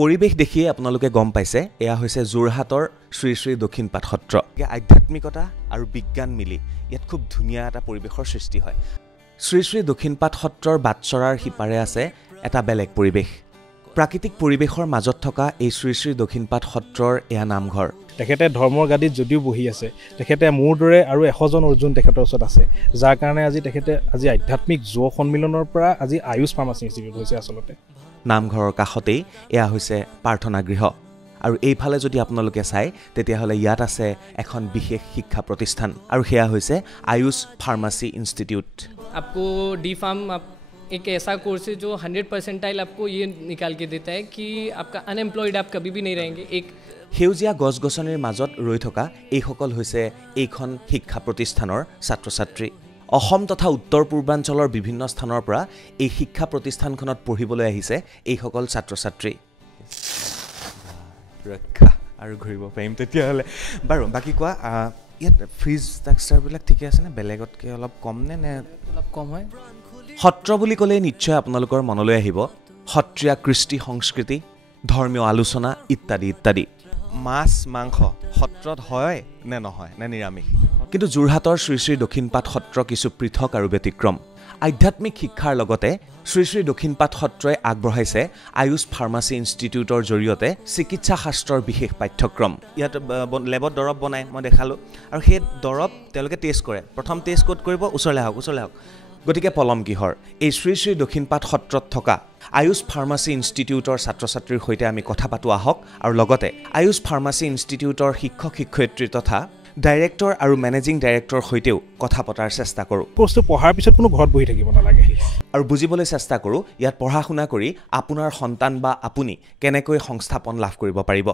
পৰিবেশ দেখিয়ে আপোনালোকে গম পাইছে এয়া হৈছে যোৰহাটৰ শ্ৰী শ্ৰী দক্ষিণপাট সত্ৰ। আধ্যাত্মিকতা আৰু বিজ্ঞান মিলি ইয়াত খুব ধুনীয়া এটা পৰিবেশৰ সৃষ্টি হয়। শ্ৰী শ্ৰী দক্ষিণপাট সত্ৰৰ বাটচৰাৰ সিপাৰে আছে এটা বেলেগ পৰিবেশ। প্ৰাকৃতিক পৰিবেশৰ মাজত থকা এই শ্ৰী শ্ৰী দক্ষিণপাট সত্ৰৰ এয়া নামঘৰ। তেখেতে ধৰ্মৰ গাদীত যদিও বহি আছে, তেখেতে মোৰ দৰে আৰু 100জন অৰ্জুন তেখেতৰ ওচৰত আছে, যাৰ কাৰণে তেখেতে আধ্যাত্মিক যুৱ সন্মিলনৰ পৰা আয়ুষ ফাৰ্মাচী ইনষ্টিটিউট হৈছে। আচলতে নামঘৰৰ কাষতেই এয়া হৈছে প্ৰাৰ্থনা গৃহ, আৰু এইফালে যদি আপোনালোকে চায় তেতিয়াহ'লে ইয়াত আছে এখন বিশেষ শিক্ষা প্ৰতিষ্ঠান, আৰু সেয়া হৈছে আয়ুষ ফাৰ্মাচী ইনষ্টিটিউট। आपको डी फार्म एक ऐसा कोर्स है जो 100% आपको ये निकाल के देता है कि आपका अनएम्प्लॉयड आप कभी भी नहीं रहेंगे। एक সেউজীয়া গছ গছনিৰ মাজত ৰৈ থকা এইসকল হৈছে এইখন শিক্ষা প্ৰতিষ্ঠানৰ ছাত্ৰ ছাত্ৰী। অসম তথা উত্তৰ পূৰ্বাঞ্চলৰ বিভিন্ন স্থানৰ পৰা এই শিক্ষা প্ৰতিষ্ঠানখনত পঢ়িবলৈ আহিছে এইসকল ছাত্ৰ ছাত্ৰী। ৰক্ষা আৰু ঘূৰিব পাৰিম তেতিয়াহ'লে। বাৰু বাকী কোৱা, ইয়াত ফ্ৰিজ ষ্ট্ৰাকচাৰবিলাক ঠিকে আছেনে? বেলেগতকৈ অলপ কম নে অলপ কম হয়? সত্ৰ বুলি ক'লেই নিশ্চয় আপোনালোকৰ মনলৈ আহিব সত্ৰীয়া কৃষ্টি সংস্কৃতি, ধৰ্মীয় আলোচনা ইত্যাদি ইত্যাদি। মাছ মাংস সত্ৰত হয় নে নহয়, নে নিৰামিষ? কিন্তু যোৰহাটৰ শ্ৰী শ্ৰী দক্ষিণপাট সত্ৰ কিছু পৃথক আৰু ব্যতিক্ৰম। আধ্যাত্মিক শিক্ষাৰ লগতে শ্ৰী শ্ৰী দক্ষিণপাট সত্ৰই আগবঢ়াইছে আয়ুষ ফাৰ্মাচী ইনষ্টিটিউটৰ জৰিয়তে চিকিৎসা শাস্ত্ৰৰ বিশেষ পাঠ্যক্ৰম। ইয়াত লেবত দৰৱ বনায়, মই দেখালোঁ, আৰু সেই দৰৱ তেওঁলোকে টেষ্ট কৰে। প্ৰথম টেষ্ট ক'ত কৰিব? ওচৰলৈ আহক। গতিকে পলম কিহৰ? এই শ্ৰী শ্ৰী দক্ষিণপাট সত্ৰত থকা আয়ুষ ফাৰ্মাচী ইনষ্টিটিউটৰ ছাত্ৰ ছাত্ৰীৰ সৈতে আমি কথা পাতোঁ আহক, আৰু লগতে আয়ুষ ফাৰ্মাচী ইনষ্টিটিউটৰ শিক্ষক শিক্ষয়িত্ৰী তথা ডাইৰেক্টৰ আৰু মেনেজিং ডাইৰেক্টৰৰ সৈতেও কথা পতাৰ চেষ্টা কৰোঁ। কোৰ্চটো পঢ়াৰ পিছত কোনো ঘৰত বহি থাকিব নালাগে, আৰু বুজিবলৈ চেষ্টা কৰোঁ ইয়াত পঢ়া শুনা কৰি আপোনাৰ সন্তান বা আপুনি কেনেকৈ সংস্থাপন লাভ কৰিব পাৰিব।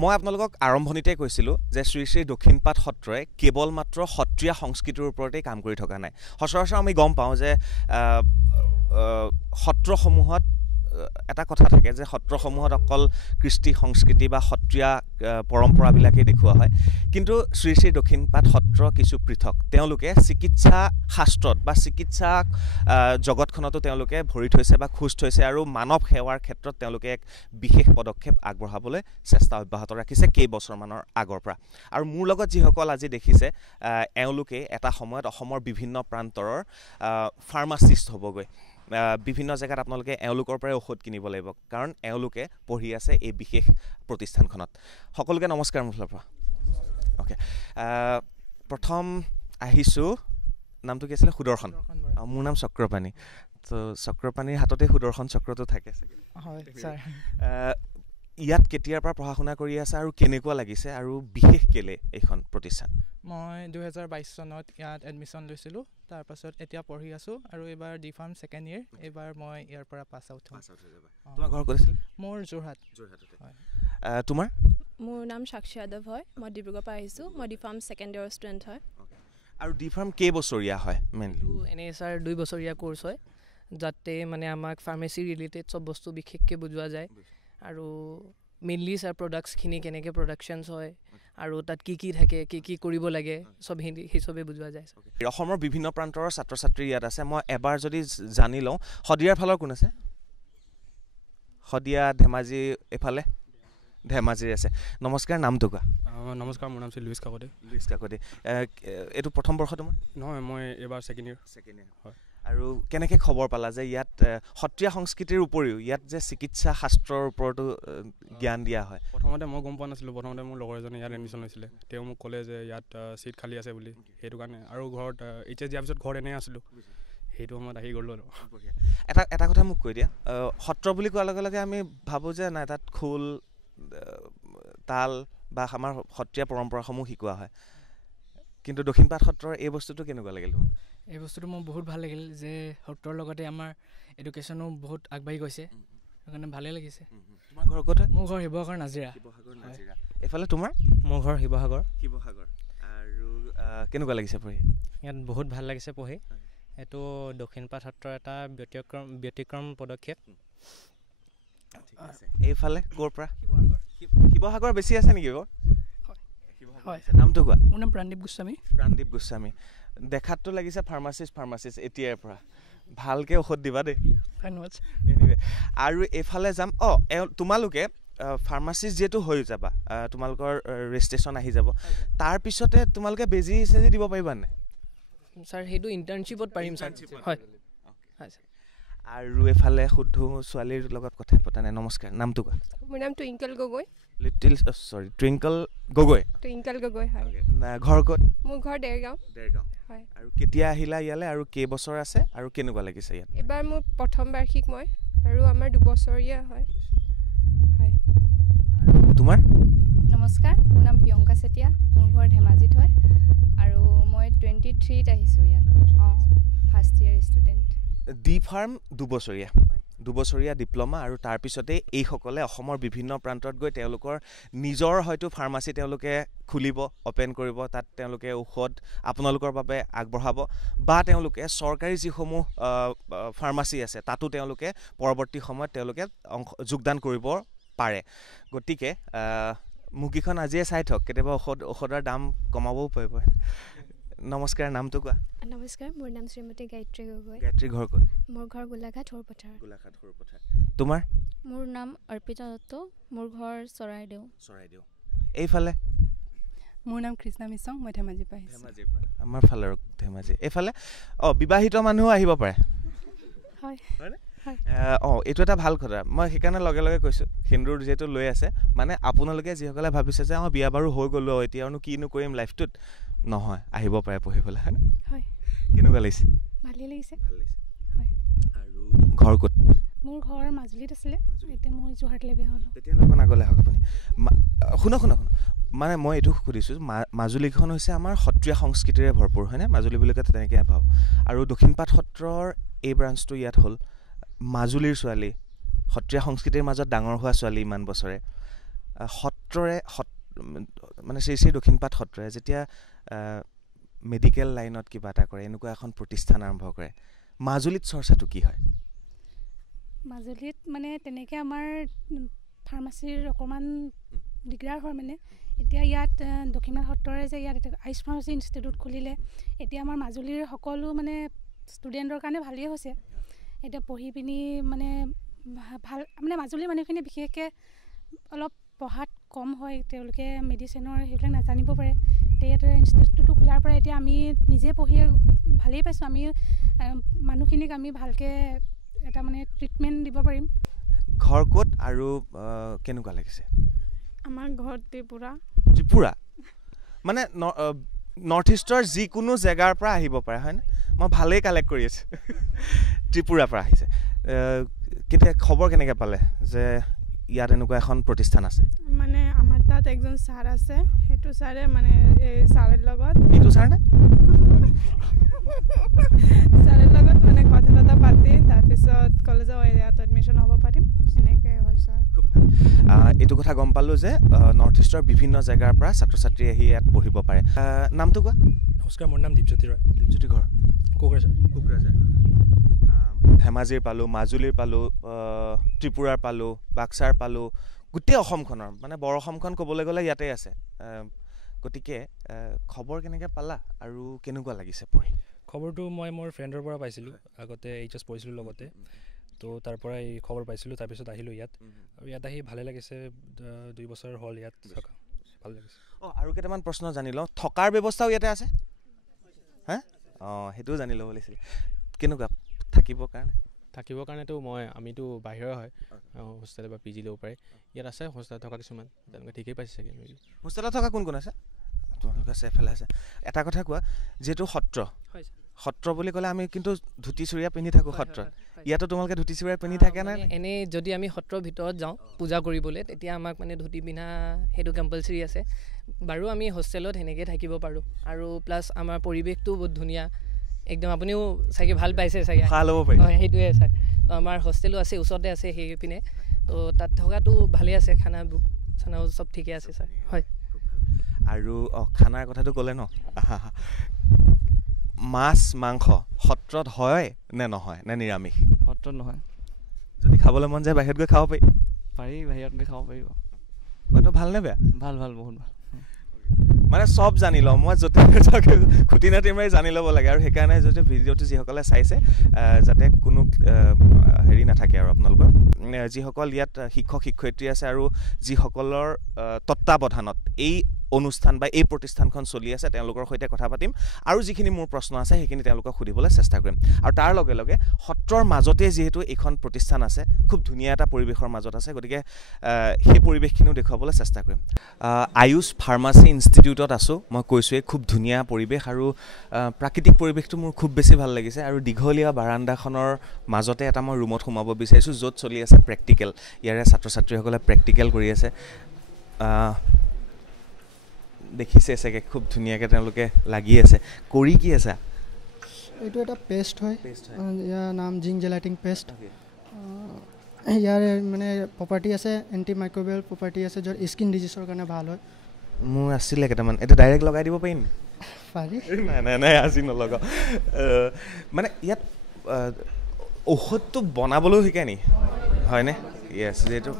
মই আপোনালোকক আৰম্ভণিতে কৈছিলোঁ যে শ্ৰী শ্ৰী দক্ষিণপাট সত্ৰই কেৱল মাত্ৰ সত্ৰীয়া সংস্কৃতিৰ ওপৰতেই কাম কৰি থকা নাই। সচৰাচৰ আমি গম পাওঁ যে সত্ৰসমূহত এটা কথা থাকে যে সত্ৰসমূহত অকল কৃষ্টি সংস্কৃতি বা সত্ৰীয়া পৰম্পৰাবিলাকেই দেখুওৱা হয়, কিন্তু শ্ৰী শ্ৰী দক্ষিণপাট সত্ৰ কিছু পৃথক। তেওঁলোকে চিকিৎসা শাস্ত্ৰত বা চিকিৎসা জগতখনতো তেওঁলোকে ভৰি থৈছে বা খোজ থৈছে, আৰু মানৱ সেৱাৰ ক্ষেত্ৰত তেওঁলোকে এক বিশেষ পদক্ষেপ আগবঢ়াবলৈ চেষ্টা অব্যাহত ৰাখিছে কেইবছৰমানৰ আগৰ পৰা। আৰু মোৰ লগত যিসকল আজি দেখিছে, এওঁলোকে এটা সময়ত অসমৰ বিভিন্ন প্ৰান্তৰৰ ফাৰ্মাচিষ্ট হ'বগৈ। বিভিন্ন জেগাত আপোনালোকে এওঁলোকৰ পৰাই ঔষধ কিনিব লাগিব, কাৰণ এওঁলোকে পঢ়ি আছে এই বিশেষ প্ৰতিষ্ঠানখনত। সকলোকে নমস্কাৰ মোৰ ফালৰ পৰা। অ'কে, প্ৰথম আহিছোঁ, নামটো কি আছিলে? সুদৰ্শন। মোৰ নাম চক্ৰপাণি। তো চক্ৰপাণিৰ হাততে সুদৰ্শন চক্ৰটো থাকে চাগে। হয় ছাৰ। ইয়াত কেতিয়াৰ পৰা পঢ়া শুনা কৰি আছে আৰু কেনেকুৱা লাগিছে, আৰু বিশেষ কেলে এইখন প্ৰতিষ্ঠান? মই 2022 চনত ইয়াত এডমিশ্যন লৈছিলোঁ, তাৰপাছত এতিয়া পঢ়ি আছোঁ, আৰু এইবাৰ ডি ফাৰ্ম ছেকেণ্ড ইয়েৰ। এইবাৰ মই ইয়াৰ পৰা পাছ আউট হ'ম। তোমাৰ ঘৰ ক'ত আছিল? মোৰ যোৰহাট। হয়। তোমাৰ? মোৰ নাম সাক্ষী যাদৱ হয়, মই ডিব্ৰুগড়ৰ পৰা আহিছোঁ। মই ডি ফাৰ্ম ছেকেণ্ড ইয়েৰৰ ষ্টুডেণ্ট হয়। আৰু ডি ফাৰ্ম কেইবছৰীয়া হয় মেইনলি? এনেই ছাৰ 2 বছৰীয়া কোৰ্চ হয়, যাতে মানে ফাৰ্মাচী ৰিলেটেড চব বস্তু বিশেষকৈ বুজোৱা যায়, আৰু মেইনলি ছাৰ প্ৰডাক্টছখিনি কেনেকৈ প্ৰডাকশ্যনছ হয়, আৰু তাত কি কি থাকে, কি কি কৰিব লাগে, চব সেই চবেই বুজোৱা যায়। অসমৰ বিভিন্ন প্ৰান্তৰ ছাত্ৰ ছাত্ৰী ইয়াত আছে। মই এবাৰ যদি জানি লওঁ, শদিয়াৰ ফালৰ কোন আছে? শদিয়া, ধেমাজি, এইফালে ধেমাজিৰ আছে। নমস্কাৰ, নামটো কোৱা? নমস্কাৰ, মোৰ নাম শ্ৰী লুইচ কাকতি। এইটো প্ৰথম বৰ্ষ তোমাৰ? নহয়, মই এইবাৰ ছেকেণ্ড ইয়েৰ হয়। আৰু কেনেকৈ খবৰ পালা যে ইয়াত সত্ৰীয়া সংস্কৃতিৰ উপৰিও ইয়াত যে চিকিৎসা শাস্ত্ৰৰ ওপৰতো জ্ঞান দিয়া হয়? প্ৰথমতে মই গম পোৱা নাছিলোঁ। প্ৰথমতে মোৰ লগৰ এজনে ইয়াত এডমিশ্যন লৈছিলে, তেওঁ মোক ক'লে যে ইয়াত ছিট খালী আছে বুলি, সেইটো কাৰণে। আৰু ঘৰত HS দিয়াৰ পিছত ঘৰত এনেই আছিলোঁ, সেইটো সময়ত আহি গ'লোঁ। আৰু এটা কথা মোক কৈ দিয়া, সত্ৰ বুলি কোৱাৰ লগে লগে আমি ভাবোঁ যে নাই তাত খোল তাল বা আমাৰ সত্ৰীয়া পৰম্পৰাসমূহ শিকোৱা হয়, কিন্তু দক্ষিণপাট সত্ৰৰ এই বস্তুটো কেনেকুৱা লাগিল তোমাক? এই বস্তুটো মোৰ বহুত ভাল লাগিল যে সত্ৰৰ লগতে আমাৰ এডুকেশ্যনো বহুত আগবাঢ়ি গৈছে, সেইকাৰণে ভালেই লাগিছে। তোমাৰ ঘৰ ক'ত? মোৰ ঘৰ শিৱসাগৰ নাজিৰা। এইফালে তোমাৰ? মোৰ ঘৰ শিৱসাগৰ। আৰু কেনেকুৱা লাগিছে পঢ়ি? ইয়াত বহুত ভাল লাগিছে পঢ়ি। এইটো দক্ষিণপাট সত্ৰৰ এটা ব্যতিক্ৰম পদক্ষেপ। এইফালে ক'ৰ পৰা? শিৱসাগৰ বেছি আছে নেকি? হয়। নামটো কোৱা? মোৰ নাম প্ৰাণদীপ গোস্বামী। দেখাততো লাগিছে ফাৰ্মাচিষ্ট এতিয়াৰ পৰা। ভালকে ঔষধ দিবা দেই ধন্যবাদ এনিৱে আৰু এইফালে যাম তোমালোকে ফাৰ্মাচিষ্ট যিহেতু হৈ যাবা তোমালোকৰ ৰেজিষ্ট্ৰেশ্যন আহি যাব তাৰপিছতে তোমালোকে বেজি চেজি দিব পাৰিবা নে ছাৰ সেইটো ইণ্টাৰ্ণশ্বিপত পাৰিম ছাৰ হয় হয় ছাৰ আৰু এফালে শুদ্ধ ছোৱালীৰ লগত কথা পতা নাই নমস্কাৰ নামটো কোৱা মোৰ নাম টুইংকল গগৈ লিটিল সৰি টুইংকল গগৈ হয় ঘৰ ক'ত মোৰ ঘৰ দেৰগাঁও হয় আৰু কেতিয়া আহিলা ইয়ালৈ আৰু কেইবছৰ আছে আৰু কেনেকুৱা লাগিছে ইয়াত এবাৰ মোৰ প্ৰথম বাৰ্ষিক মই আৰু আমাৰ 2 বছৰীয়া হয় আৰু তোমাৰ নমস্কাৰ মোৰ নাম প্ৰিয়ংকা চেতিয়া মোৰ ঘৰ ধেমাজিত হয় আৰু মই 23ত আহিছোঁ ইয়াত first year student D farm 2 বছৰীয়া ডিপ্ল'মা আৰু তাৰপিছতে এইসকলে অসমৰ বিভিন্ন প্ৰান্তত গৈ তেওঁলোকৰ নিজৰ হয়তো ফাৰ্মাচী তেওঁলোকে খুলিব অ'পেন কৰিব তাত তেওঁলোকে ঔষধ আপোনালোকৰ বাবে আগবঢ়াব বা তেওঁলোকে চৰকাৰী যিসমূহ ফাৰ্মাচী আছে তাতো তেওঁলোকে পৰৱৰ্তী সময়ত তেওঁলোকে যোগদান কৰিব পাৰে গতিকে মুগীখন আজিয়ে চাই থওক কেতিয়াবা ঔষধৰ দাম কমাবও পাৰিব নমস্কাৰ নামটো কোৱা নমস্কাৰ মোৰ নাম শ্ৰীমতী গায়ত্ৰী গগৈ গায়ত্ৰী ঘৰ ক'ত মোৰ ঘৰ গোলাঘাট সৰুপথাৰ তোমাৰ মোৰ নাম অৰ্পিতা দত্ত মোৰ ঘৰ চৰাইদেউ এইফালে মোৰ নাম কৃষ্ণা মিছং মই ধেমাজিৰ পৰা আহিছোঁ আমাৰ ফালৰ ধেমাজি এইফালে বিবাহিত মানুহ আহিব পাৰে হয় এইটো এটা ভাল কথা মই সেইকাৰণে লগে লগে কৈছোঁ হিন্দুৰ যিহেতু লৈ আছে মানে আপোনালোকে যিসকলে ভাবিছে যে বিয়া বাৰু হৈ গ'লো এতিয়ানো কিনো কৰিম লাইফটোত নহয় আহিব পাৰে পঢ়িবলৈ হয়নে হয় কেনেকুৱা লাগিছে ভালেই লাগিছে হয় আৰু ঘৰ ক'ত মোৰ ঘৰ মাজুলীত আছিলে এতিয়া মই যোৰহাটলৈ বিয়া হ'লোঁ তেতিয়া লগত আগলৈ আহক আপুনি শুনক মানে মই এইটো সুধিছোঁ মাজুলীখন হৈছে আমাৰ সত্ৰীয়া সংস্কৃতিৰে ভৰপূৰ হয়নে মাজুলী বুলি ক'লে তেনেকৈ ভাবোঁ আৰু দক্ষিণপাট সত্ৰৰ এই ব্ৰাঞ্চটো ইয়াত হ'ল মাজুলীৰ ছোৱালী সত্ৰীয়া সংস্কৃতিৰ মাজত ডাঙৰ হোৱা ছোৱালী ইমান বছৰে সত্ৰৰে মানে শ্ৰী দক্ষিণপাট সত্ৰৰে যেতিয়া মেডিকেল লাইনত কিবা এটা কৰে এনেকুৱা এখন প্ৰতিষ্ঠান আৰম্ভ কৰে মাজুলীত চৰ্চাটো কি হয় মাজুলীত মানে তেনেকৈ আমাৰ ফাৰ্মাচীৰ অকণমান দিগদাৰ হয় মানে এতিয়া ইয়াত দক্ষিণপাট সত্ৰৰে যে ইয়াত আয়ুষ ফাৰ্মাচী ইনষ্টিটিউট খুলিলে এতিয়া আমাৰ মাজুলীৰ সকলো মানে ষ্টুডেণ্টৰ কাৰণে ভালেই হৈছে এতিয়া পঢ়ি পিনি মানে ভাল মানে মাজুলীৰ মানুহখিনি বিশেষকৈ অলপ পঢ়াত কম হয় তেওঁলোকে মেডিচিনৰ সেইবিলাক নাজানিব পাৰে এতিয়া ইনষ্টিটিউটটো খোলাৰ পৰা এতিয়া আমি নিজে পঢ়ি ভালেই পাইছোঁ আমি মানুহখিনিক আমি ভালকৈ এটা মানে ট্ৰিটমেণ্ট দিব পাৰিম ঘৰ ক'ত আৰু কেনেকুৱা লাগিছে আমাৰ ঘৰ ত্ৰিপুৰা মানে নৰ্থ ইষ্টৰ যিকোনো জেগাৰ পৰা আহিব পাৰে হয়নে মই ভালেই কালেক্ট কৰি আছোঁ ত্ৰিপুৰাৰ পৰা আহিছে কেতিয়া খবৰ কেনেকৈ পালে যে ইয়াত এনেকুৱা এখন প্ৰতিষ্ঠান আছে মানে আমাৰ তাত একজন ছাৰ আছে সেইটো ছাৰে মানে এই ছাৰৰ লগত এইটো ছাৰ নে ছাৰৰ লগত মানে কথা পাতি তাৰপিছত কলেজৰ ইয়াত এডমিশ্যন হ'ব পাৰিম এনেকৈ হৈছে খুব ভাল এইটো কথা গম পালোঁ যে নৰ্থ ইষ্টৰ বিভিন্ন জেগাৰ পৰা ছাত্ৰ ছাত্ৰী আহি ইয়াত পঢ়িব পাৰে নামটো কোৱা নমস্কাৰ মোৰ নাম দীপজ্যোতি ৰয় দীপজ্যোতি ঘৰ কোকৰাঝাৰ ধেমাজিৰ পালোঁ মাজুলীৰ পালোঁ ত্ৰিপুৰাৰ পালোঁ বাক্সাৰ পালোঁ গোটেই অসমখনৰ মানে বৰ অসমখন ক'বলৈ গ'লে ইয়াতে আছে গতিকে খবৰ কেনেকৈ পালা আৰু কেনেকুৱা লাগিছে পঢ়ি খবৰটো মই মোৰ ফ্ৰেণ্ডৰ পৰা পাইছিলোঁ আগতে HS পঢ়িছিলোঁ লগতে তো তাৰ পৰা এই খবৰ পাইছিলোঁ তাৰপিছত আহিলোঁ ইয়াত আৰু ইয়াত আহি ভালে লাগিছে 2 বছৰ হ'ল ইয়াত থকা ভাল লাগিছে আৰু কেইটামান প্ৰশ্ন জানি লওঁ থকাৰ ব্যৱস্থাও ইয়াতে আছে হা সেইটোও জানি ল'ব লাগিছিল কেনেকুৱা থাকিবৰ কাৰণেতো আমিতো বাহিৰৰ হয় হোষ্টেল বা PG ল'ব পাৰে ইয়াত আছে হোষ্টেলত থকা কিছুমান তেওঁলোকে ঠিকেই পাইছে চাগে হোষ্টেলত থকা কোন আছে তোমালোকে আছে এফালে আছে এটা কথা কোৱা যিহেতু সত্ৰ বুলি ক'লে আমি কিন্তু ধুতি চুৰিয়া পিন্ধি থাকোঁ সত্ৰত ইয়াতো তোমালোকে ধুতি চুৰিয়া পিন্ধি থাকে নে এনেই যদি আমি সত্ৰৰ ভিতৰত যাওঁ পূজা কৰিবলৈ তেতিয়া আমাক মানে ধুতি পিন্ধা সেইটো কম্পালচৰি আছে বাৰু আমি হোষ্টেলত সেনেকৈ থাকিব পাৰোঁ আৰু প্লাছ আমাৰ পৰিৱেশটো বহুত ধুনীয়া একদম আপুনিও চাগে ভাল পাইছে চাগে সেইটোৱে ছাৰ আমাৰ হোষ্টেলো আছে ওচৰতে আছে সেইপিনে তো তাত থকাটো ভালেই আছে খানাও চব ঠিকে আছে ছাৰ হয় আৰু খানাৰ কথাটো ক'লে ন মাছ মাংস সত্ৰত হয় নে নহয় নে নিৰামিষ সত্ৰত নহয় যদি খাবলৈ মন যায় বাহিৰত গৈ খাব পাৰি বাহিৰত গৈ খাব পাৰিব হয়তো ভাল নে বেয়া ভাল বহুত ভাল মানে চব জানি লওঁ মই য'তে খুটি নাটি মাৰি জানি ল'ব লাগে আৰু সেইকাৰণে যাতে ভিডিঅ'টো যিসকলে চাইছে যাতে কোনো হেৰি নাথাকে আৰু আপোনালোকৰ যিসকল ইয়াত শিক্ষক শিক্ষয়িত্ৰী আছে আৰু যিসকলৰ তত্ত্বাৱধানত এই অনুষ্ঠান বা এই প্ৰতিষ্ঠানখন চলি আছে তেওঁলোকৰ সৈতে কথা পাতিম আৰু যিখিনি মোৰ প্ৰশ্ন আছে সেইখিনি তেওঁলোকক সুধিবলৈ চেষ্টা কৰিম আৰু তাৰ লগে লগে সত্ৰৰ মাজতে যিহেতু এইখন প্ৰতিষ্ঠান আছে খুব ধুনীয়া এটা পৰিৱেশৰ মাজত আছে গতিকে সেই পৰিৱেশখিনিও দেখুৱাবলৈ চেষ্টা কৰিম আয়ুষ ফাৰ্মাচী ইনষ্টিটিউটত আছোঁ মই কৈছোঁৱেই খুব ধুনীয়া পৰিৱেশ আৰু প্ৰাকৃতিক পৰিৱেশটো মোৰ খুব বেছি ভাল লাগিছে আৰু দীঘলীয়া বাৰাণ্ডাখনৰ মাজতে এটা মই ৰুমত সোমাব বিচাৰিছোঁ য'ত চলি আছে প্ৰেক্টিকেল ইয়াৰে ছাত্ৰ ছাত্ৰীসকলে প্ৰেক্টিকেল কৰি আছে দেখিছে চাগে খুব ধুনীয়াকৈ তেওঁলোকে লাগি আছে কৰি কি আছে এইটো এটা পেষ্ট হয় ইয়াৰ নাম জিংক জেলাটিন পেষ্ট ইয়াৰ মানে প্ৰপাৰ্টি আছে এণ্টি মাইক্ৰ'বিয়েল প্ৰপাৰ্টি আছে য'ত স্কিন ডিজিজৰ কাৰণে ভাল হয় মোৰ আছিলে কেইটামান এইটো ডাইৰেক্ট লগাই দিব পাৰিম পাৰি নাই আজি নলগাওঁ মানে ইয়াত ঔষধটো বনাবলৈও শিকায় নি হয়নে য়েছ যিহেতু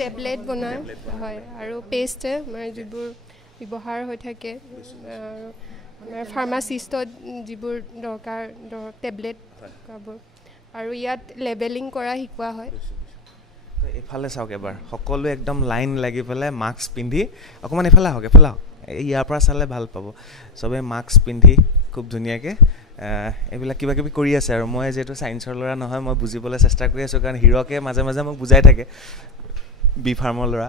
টেবলেট বনায় হয় আৰু পেষ্ট মানে যিবোৰ ব্যৱহাৰ হৈ থাকে আমাৰ ফাৰ্মাচিষ্টত যিবোৰ দৰকাৰ টেবলেট আৰু ইয়াত লেবেলিং কৰা শিকোৱা হয় এইফালে চাওক এবাৰ সকলোৱে একদম লাইন লাগি পেলাই মাস্ক পিন্ধি অকণমান এইফালে আহক ইয়াৰ পৰা চালে ভাল পাব চবেই মাস্ক পিন্ধি খুব ধুনীয়াকৈ এইবিলাক কিবা কিবি কৰি আছে আৰু মই যিহেতু ছায়েন্সৰ ল'ৰা নহয় মই বুজিবলৈ চেষ্টা কৰি আছোঁ কাৰণ হিৰকে মাজে মাজে মোক বুজাই থাকে বি ফাৰ্মৰ ল'ৰা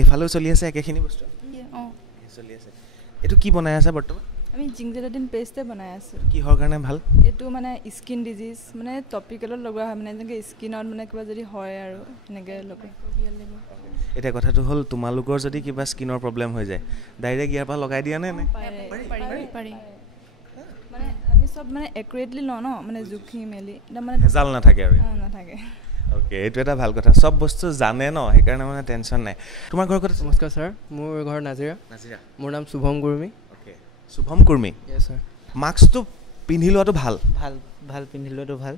এইফালেও চলি আছে একেখিনি বস্তু চলি আছে এইটো কি বনাই আছে বৰ্তমান আমি জিংক জেলাটিন পেষ্টে বনাই আছোঁ কিহৰ কাৰণে ভাল এইটো মানে স্কিন ডিজিজ মানে টপিকেলত লগোৱা হয় মানে যেনেকৈ স্কিনত মানে কিবা যদি হয় আৰু এনেকৈ লগোৱা এতিয়া কথাটো হ'ল তোমালোকৰ যদি কিবা স্কিনৰ প্ৰব্লেম হৈ যায় ডাইৰেক্ট ইয়াৰ পৰা লগাই দিয়া নে পাৰি মানে আমি চব মানে একুৰেটলি লওঁ ন মানে জোখি মেলি মানে ভেজাল নাথাকে আৰু নাথাকে অ'কে এইটো এটা ভাল কথা চব বস্তু জানে ন সেইকাৰণে মানে টেনশ্যন নাই তোমাৰ ঘৰ ক'ত নমস্কাৰ ছাৰ মোৰ ঘৰ নাজিৰা মোৰ নাম শুভম কুৰ্মী অ'কে শুভম কুৰ্মী য়েছ ছাৰ মাস্কটো পিন্ধি লোৱাটো ভাল ভাল পিন্ধি লোৱাটো ভাল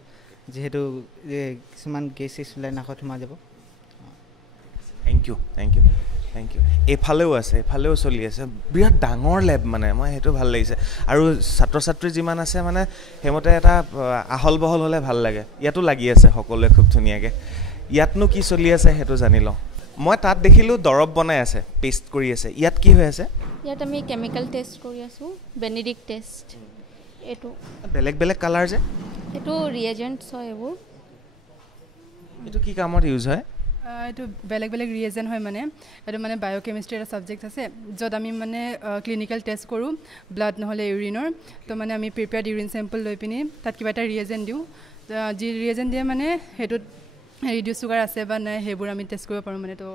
যিহেতু কিছুমান গেছ ওলাই নাকত সোমাই যাব থেংক ইউ এইফালেও আছে এইফালেও চলি আছে বিৰাট ডাঙৰ লেব মানে মই সেইটো ভাল লাগিছে আৰু ছাত্ৰ ছাত্ৰী যিমান আছে মানে সেইমতে এটা আহল বহল হ'লে ভাল লাগে ইয়াতো লাগি আছে সকলোৱে খুব ধুনীয়াকৈ ইয়াতনো কি চলি আছে সেইটো জানি লওঁ মই তাত দেখিলোঁ দৰৱ বনাই আছে পেষ্ট কৰি আছে ইয়াত কি হৈ আছে ইয়াত আমি কেমিকেল টেষ্ট কৰি আছোঁ বেনেডিক টেষ্ট এইটো বেলেগ বেলেগ কালাৰ যে এইটো ৰিয়েজেণ্টছ হয় এইবোৰ এইটো কি কামত ইউজ হয় এইটো বেলেগ বেলেগ ৰিয়েজেণ্ট হয় মানে এইটো মানে বায়'কেমিষ্ট্ৰি এটা ছাবজেক্ট আছে য'ত আমি মানে ক্লিনিকেল টেষ্ট কৰোঁ ব্লাড নহ'লে ইউৰিনৰ তো মানে আমি প্ৰিপেয়াৰ্ড ইউৰিন চেম্পল লৈ পিনি তাত কিবা এটা ৰিয়েজেণ্ট দিওঁ যি ৰিয়েজেণ্ট দিয়ে মানে সেইটোত ৰিডিউচ চুগাৰ আছে বা নাই সেইবোৰ আমি টেষ্ট কৰিব পাৰোঁ মানে তো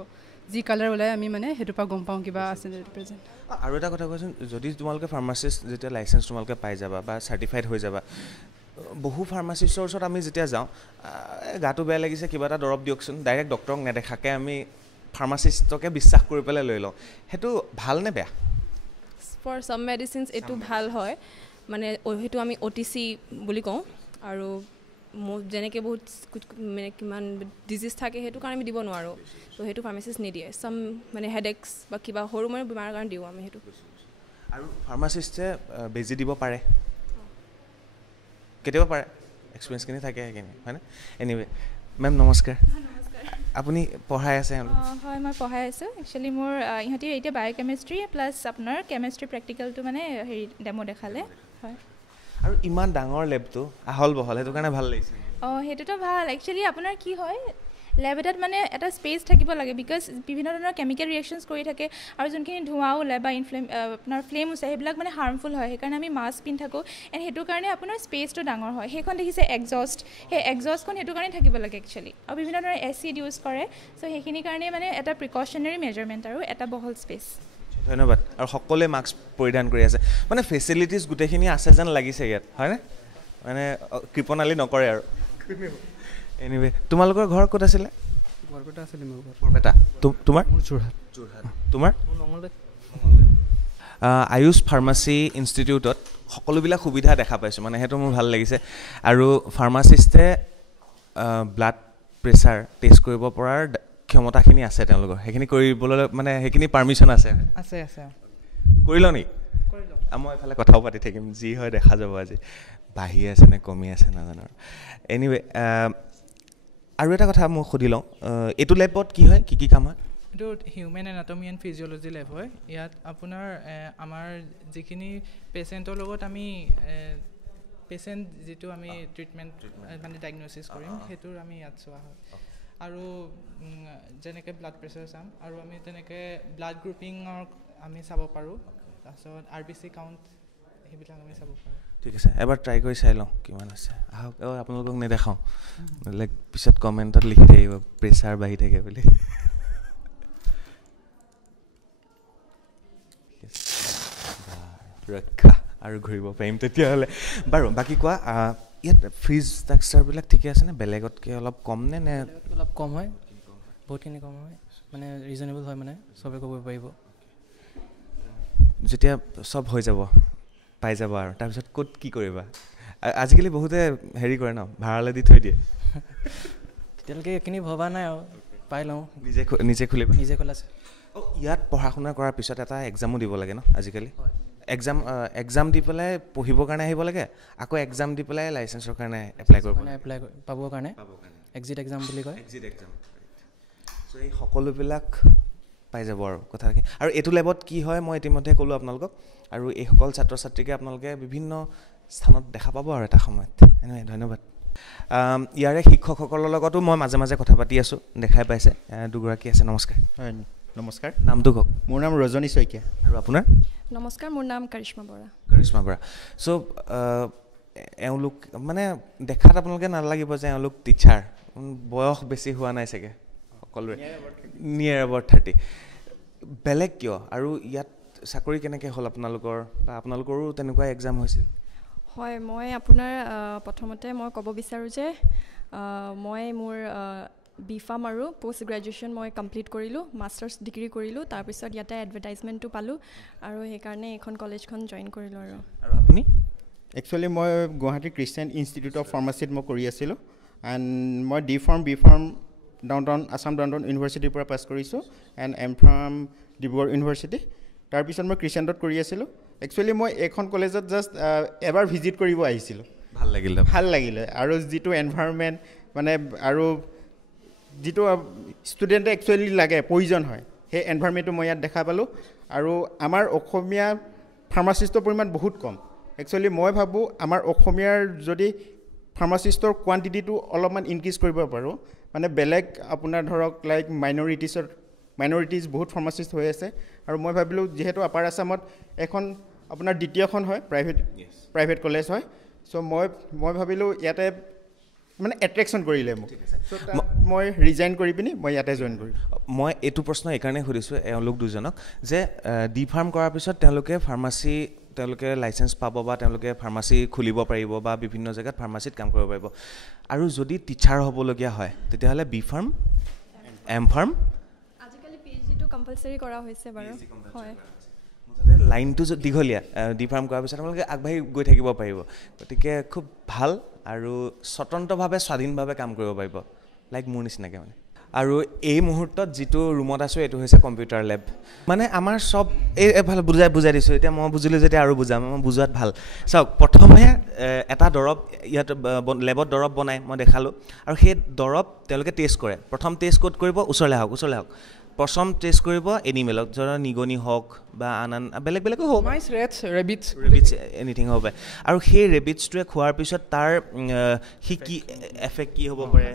যি কালাৰ ওলাই আমি মানে সেইটোৰ পৰা গম পাওঁ কিবা আছে প্ৰেজেণ্ট আৰু এটা কথা কোৱাচোন যদি তোমালোকে ফাৰ্মাচিষ্ট যেতিয়া লাইচেঞ্চ তোমালোকে পাই যাবা বা চাৰ্টিফাইড হৈ যাবা বহু ফাৰ্মাচিষ্টৰ ওচৰত আমি যেতিয়া যাওঁ গাটো বেয়া লাগিছে কিবা এটা দৰৱ দিয়কচোন ডাইৰেক্ট ডক্টৰক নেদেখাকৈ আমি ফাৰ্মাচিষ্টকে বিশ্বাস কৰি পেলাই লৈ লওঁ সেইটো ভাল নে বেয়া ফৰ চাম মেডিচিনছ এইটো ভাল হয় মানে সেইটো আমি OTC বুলি কওঁ আৰু যেনেকৈ বহুত মানে কিমান ডিজিজ থাকে সেইটো কাৰণে আমি দিব নোৱাৰোঁ তো সেইটো ফাৰ্মাচিষ্ট নিদিয়ে চাম মানে হেডেক্স বা কিবা সৰু মানে বেমাৰৰ কাৰণে দিওঁ আমি সেইটো আৰু ফাৰ্মাচিষ্টে বেজি দিব পাৰে কেতিয়াবা পাৰে এক্সপিৰিয়েঞ্চখিনি থাকে সেইখিনি হয়নে এনিৱে মেম নমস্কাৰ আপুনি পঢ়াই আছে হয় মই পঢ়াই আছোঁ একচুৱেলি মোৰ ইহঁতি এতিয়া বায়'কেমিষ্ট্ৰি প্লাছ আপোনাৰ কেমিষ্ট্ৰি প্ৰেক্টিকেলটো মানে হেৰি ডেমো দেখালে হয় আৰু ইমান ডাঙৰ লেবটো আহল বহল সেইটো কাৰণে ভাল লাগিছে সেইটোতো ভাল একচুৱেলি আপোনাৰ কি হয় লেব এটাত মানে এটা স্পেচ থাকিব লাগে বিকজ বিভিন্ন ধৰণৰ কেমিকেল ৰিয়েকশ্যনছ কৰি থাকে আৰু যোনখিনি ধোঁৱা ওলায় বা আপোনাৰ ফ্লেম উঠে সেইবিলাক মানে হাৰ্মফুল হয় সেইকাৰণে আমি মাস্ক পিন্ধি থাকোঁ এণ্ড সেইটো কাৰণে আপোনাৰ স্পেচটো ডাঙৰ হয় সেইখন দেখিছে এক্সজষ্ট সেই এক্সজষ্টখন সেইটো কাৰণে থাকিব লাগে একচুৱেলি আৰু বিভিন্ন ধৰণৰ এচিড ইউজ কৰে চ' সেইখিনিৰ কাৰণে মানে এটা প্ৰিকশ্যনেৰী মেজাৰমেণ্ট আৰু এটা বহল স্পেচ ধন্যবাদ আৰু সকলোৱে মাস্ক পৰিধান কৰি আছে মানে ফেচিলিটিজ গোটেইখিনি আছে যেন লাগিছে ইয়াত হয়নে মানে কৃপণালী নকৰে আৰু এনিৱে তোমালোকৰ ঘৰ ক'ত আছিলে বৰপেটা আছিলে মোৰ ঘৰ বৰপেটা তোমাৰ যোৰহাট তোমাৰ আয়ুষ ফাৰ্মাচী ইনষ্টিটিউটত সকলোবিলাক সুবিধা দেখা পাইছোঁ মানে সেইটো মোৰ ভাল লাগিছে আৰু ফাৰ্মাচিষ্টে ব্লাড প্ৰেছাৰ টেষ্ট কৰিব পৰাৰ ক্ষমতাখিনি আছে তেওঁলোকৰ সেইখিনি কৰিবলৈ মানে সেইখিনি পাৰ্মিশ্যন আছে কৰি লওঁ নেকি? মই এইফালে কথাও পাতি থাকিম, যি হয় দেখা যাব আজি, বাঢ়ি আছে নে কমি আছে নাজানো। এনিৱে আৰু এটা কথা মই সুধি লওঁ, এইটো লেবত কি হয়, কি কাম হয়? এইটো হিউমেন এনাটমি এণ্ড ফিজিঅ'লজি লেব হয়। ইয়াত আপোনাৰ আমাৰ যিখিনি পেচেণ্টৰ লগত আমি পেচেণ্ট যিটো আমি ট্ৰিটমেণ্ট মানে ডায়েগন'চিছ কৰিম সেইটোৰ আমি ইয়াত চোৱা হয়। আৰু যেনেকৈ ব্লাড প্ৰেছাৰ চাম, আৰু আমি তেনেকৈ ব্লাড গ্ৰুপিঙৰ আমি চাব পাৰোঁ, তাৰপিছত RBC কাউণ্ট সেইবিলাক আমি চাব পাৰোঁ। ঠিক আছে, এবাৰ ট্ৰাই কৰি চাই লওঁ কিমান আছে। আহক, আপোনালোকক নেদেখাওঁ, নহ'লে পিছত কমেণ্টত লিখি থাকিব প্ৰেছাৰ বাঢ়ি থাকে বুলি। ৰক্ষা, আৰু ঘূৰিব পাৰিম তেতিয়াহ'লে। বাৰু বাকী কোৱা, ইয়াত ফ্ৰিজ ষ্ট্ৰাকচাৰবিলাক ঠিকে আছেনে? বেলেগতকৈ অলপ কম নে? অলপ কম হয়, বহুতখিনি কম হয়, মানে ৰিজনেবল হয়, মানে চবে ক'ব পাৰিব। যেতিয়া চব হৈ যাব, পাই যাব আৰু তাৰপিছত ক'ত কি কৰিবা? আজিকালি বহুতে হেৰি কৰে ন, ভাড়ালৈ দি থৈ দিয়ে। তেতিয়ালৈকে এইখিনি ভবা নাই আৰু, পাই লওঁ। নিজে খুলিবা? নিজে খোলাছে। ইয়াত পঢ়া শুনা কৰাৰ পিছত এটা এক্সামো দিব লাগে ন আজিকালি? এক্সাম দি পেলাই পঢ়িবৰ কাৰণে আহিব লাগে, আকৌ এক্সাম দি পেলাই লাইচেঞ্চৰ কাৰণে এপ্লাই কৰিব লাগে? এপ্লাই পাবৰ কাৰণে এক্সিট এক্সাম বুলি কয়। Exit exam. চ' এই সকলোবিলাক পাই যাব আৰু কথা কি। আৰু এইটো লেবত কি হয় মই ইতিমধ্যে ক'লোঁ আপোনালোকক, আৰু এইসকল ছাত্ৰ ছাত্ৰীকে আপোনালোকে বিভিন্ন স্থানত দেখা পাব আৰু এটা সময়ত। এনেই ধন্যবাদ। ইয়াৰে শিক্ষকসকলৰ লগতো মই মাজে মাজে কথা পাতি আছোঁ, দেখাই পাইছে, দুগৰাকী আছে। নমস্কাৰ। হয়, নমস্কাৰ। নামটো কওক। মোৰ নাম ৰজনী শইকীয়া। আৰু আপোনাৰ? নমস্কাৰ, মোৰ নাম কৰিশ্মা বৰা। কৰিশ্মা বৰা। চ' এওঁলোক মানে দেখাত আপোনালোকে নালাগিব যে এওঁলোক টিচাৰ, বয়স বেছি হোৱা নাই চাগে সকলোৰে, নিয়েৰ এবাউট 30। বেলেগ কিয়? আৰু ইয়াত চাকৰি কেনেকৈ হ'ল আপোনালোকৰ, বা আপোনালোকৰো তেনেকুৱা এক্সাম হৈছিল? হয়, মই আপোনাৰ প্ৰথমতে মই ক'ব বিচাৰোঁ যে মই মোৰ B.Pharm আৰু পষ্ট গ্ৰেজুৱেশ্যন মই কমপ্লিট কৰিলোঁ, মাষ্টাৰ্ছ ডিগ্ৰী কৰিলোঁ, তাৰপিছত ইয়াতে এডভাৰটাইজমেণ্টটো পালোঁ, আৰু সেইকাৰণে এইখন কলেজখন জইন কৰিলোঁ। আৰু আপুনি? একচুৱেলি মই গুৱাহাটী খ্ৰীষ্টিয়ান ইনষ্টিটিউট অফ ফাৰ্মাচীত মই কৰি আছিলোঁ, এণ্ড মই D.Pharm B.Pharm আছাম ডাউন ইউনিভাৰ্চিটিৰ পৰা পাছ কৰিছোঁ, এণ্ড M.Pharm ডিব্ৰুগড় ইউনিভাৰ্চিটি। তাৰপিছত মই খ্ৰীষ্টিয়ানত কৰি আছিলোঁ। একচুৱেলি মই এইখন কলেজত জাষ্ট এবাৰ ভিজিট কৰিব আহিছিলোঁ। ভাল লাগিলে, আৰু যিটো এনভাইৰনমেণ্ট মানে, আৰু যিটো ষ্টুডেণ্টে একচুৱেলি লাগে, প্ৰয়োজন হয়, সেই এনভাইৰনমেণ্টটো মই ইয়াত দেখা পালোঁ। আৰু আমাৰ অসমীয়া ফাৰ্মাচিষ্টৰ পৰিমাণ বহুত কম। একচুৱেলি মই ভাবোঁ আমাৰ অসমীয়াৰ যদি ফাৰ্মাচিষ্টৰ কোৱান্টিটিটো অলপমান ইনক্ৰিজ কৰিব পাৰোঁ, মানে বেলেগ আপোনাৰ ধৰক লাইক মাইনৰিটিজ বহুত ফাৰ্মাচিষ্ট হৈ আছে, আৰু মই ভাবিলোঁ যিহেতু আপাৰ আছামত এখন আপোনাৰ দ্বিতীয়খন হয় প্ৰাইভেট কলেজ হয়, চ' মই ভাবিলোঁ ইয়াতে মানে এট্ৰেকশ্যন কৰিলে মোক, মই ৰিজাইন কৰি পিনি মই ইয়াতে জইন কৰিলোঁ। মই এইটো প্ৰশ্ন এইকাৰণে সুধিছোঁ এওঁলোক দুজনক যে D.Pharm কৰাৰ পিছত তেওঁলোকে লাইচেঞ্চ পাব, বা তেওঁলোকে ফাৰ্মাচী খুলিব পাৰিব, বা বিভিন্ন জেগাত ফাৰ্মাচীত কাম কৰিব পাৰিব। আৰু যদি টিচাৰ হ'বলগীয়া হয় তেতিয়াহ'লে B.Pharm M.Pharm আজিকালি PhD-টো কম্পালচৰি কৰা হৈছে বাৰু। হয়, লাইনটো দীঘলীয়া। D.Pharm কৰাৰ পিছত আপোনালোকে আগবাঢ়ি গৈ থাকিব পাৰিব, গতিকে খুব ভাল, আৰু স্বতন্ত্ৰভাৱে স্বাধীনভাৱে কাম কৰিব পাৰিব, লাইক মোৰ নিচিনাকৈ মানে। আৰু এই মুহূৰ্তত যিটো ৰুমত আছোঁ এইটো হৈছে কম্পিউটাৰ লেব। মানে আমাৰ চব ভাল বুজাই দিছোঁ, এতিয়া মই বুজিলোঁ যেতিয়া আৰু বুজাম, মই বুজোৱাত ভাল। চাওক, প্ৰথমে এটা দৰৱ ইয়াত লেবত দৰৱ বনাই মই দেখালোঁ, আৰু সেই দৰৱ তেওঁলোকে টেষ্ট কৰে। প্ৰথম টেষ্ট ক'ত কৰিব? ওচৰলৈ আহক। প্ৰথম টেষ্ট কৰিব এনিমেলক, ধৰক নিগনি হওক বা আন বেলেগ হওক, ৰেবিটছ এনিথিং হ'ব পাৰে। আৰু সেই ৰেবিটছটোৱে খোৱাৰ পিছত তাৰ সি কি এফেক্ট কি হ'ব পাৰে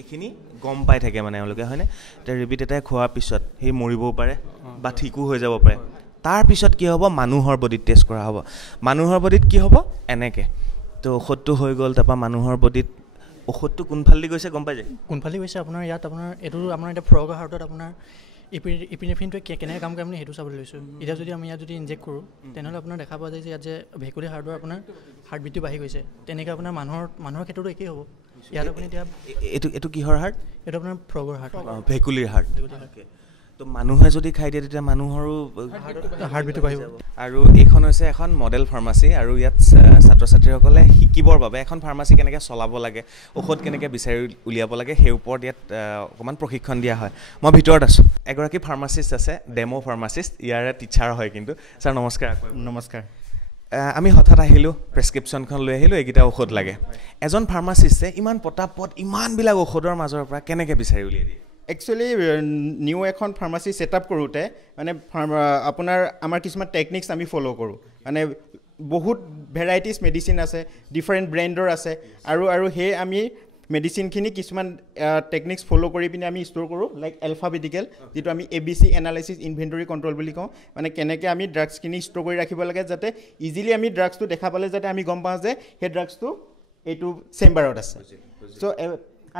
এইখিনি গম পাই থাকে মানে এওঁলোকে, হয়নে? এতিয়া ৰেবিট এটাই খোৱাৰ পিছত সি মৰিবও পাৰে বা ঠিকো হৈ যাব পাৰে। তাৰপিছত কি হ'ব? মানুহৰ বডিত টেষ্ট কৰা হ'ব। মানুহৰ বডিত কি হ'ব? এনেকৈ তো ঔষধটো হৈ গ'ল, তাৰপৰা মানুহৰ বডিত ঔষধটো কোনফালেদি গৈছে গম পাই যায়? কোনফালেদি গৈছে আপোনাৰ ইয়াত আপোনাৰ এইটো আপোনাৰ এতিয়া ফ্ৰগৰ হাৰ্টত আপোনাৰ ইপিনেফ্ৰিনটোৱে কেনেকৈ কাম কৰে আপুনি সেইটো চাবলৈ লৈছোঁ। এতিয়া যদি আমি ইয়াত যদি ইনজেক্ট কৰোঁ তেনেহ'লে আপোনাৰ দেখা পোৱা যায় যে ইয়াত যে ভেকুলী হাৰ্টৰ আপোনাৰ হাৰ্টবিটটো বাঢ়ি গৈছে, তেনেকৈ আপোনাৰ মানুহৰ ক্ষেত্ৰতো একেই হ'ব। ইয়াত আপুনি এতিয়া এইটো কিহৰ হাৰ্ট? এইটো আপোনাৰ ফ্ৰগৰ হাৰ্ট, ভেকুলীৰ হাৰ্ট। তো মানুহে যদি খাই দিয়ে তেতিয়া মানুহৰো হাৰ্টবিটটো বাঢ়িব। আৰু এইখন হৈছে এখন মডেল ফাৰ্মাচী আৰু ইয়াত ছাত্ৰ ছাত্ৰীসকলে শিকিবৰ বাবে এখন ফাৰ্মাচী কেনেকৈ চলাব লাগে, ঔষধ কেনেকৈ বিচাৰি উলিয়াব লাগে সেই ওপৰত ইয়াত অকণমান প্ৰশিক্ষণ দিয়া হয়। মই ভিতৰত আছোঁ, এগৰাকী ফাৰ্মাচিষ্ট আছে, ডেমো ফাৰ্মাচিষ্ট, ইয়াৰে টিচাৰ হয় কিন্তু। ছাৰ নমস্কাৰ। নমস্কাৰ। আমি হঠাৎ আহিলোঁ, প্ৰেছক্ৰিপশ্যনখন লৈ আহিলোঁ, এইকেইটা ঔষধ লাগে। এজন ফাৰ্মাচিষ্টে ইমান পটাপট ইমানবিলাক ঔষধৰ মাজৰ পৰা কেনেকৈ বিচাৰি উলিয়াই দিয়ে? একচুৱেলি নিউ এখন ফাৰ্মাচী ছেটআপ কৰোঁতে মানে আপোনাৰ আমাৰ কিছুমান টেকনিক্স আমি ফ'ল' কৰোঁ। মানে বহুত ভেৰাইটিজ মেডিচিন আছে, ডিফাৰেণ্ট ব্ৰেণ্ডৰ আছে, আৰু সেই আমি মেডিচিনখিনি কিছুমান টেকনিক্স ফ'ল' কৰি পিনে আমি ষ্ট'ৰ কৰোঁ, লাইক এলফাবেটিকেল, যিটো আমি ABC এনালাইচিছ ইনভেণ্টৰী কণ্ট্ৰল বুলি কওঁ। মানে কেনেকৈ আমি ড্ৰাগছখিনি ষ্ট'ৰ কৰি ৰাখিব লাগে যাতে ইজিলি আমি ড্ৰাগছটো দেখা পালে যাতে আমি গম পাওঁ যে সেই ড্ৰাগছটো এইটো চেম্বাৰত আছে। চ'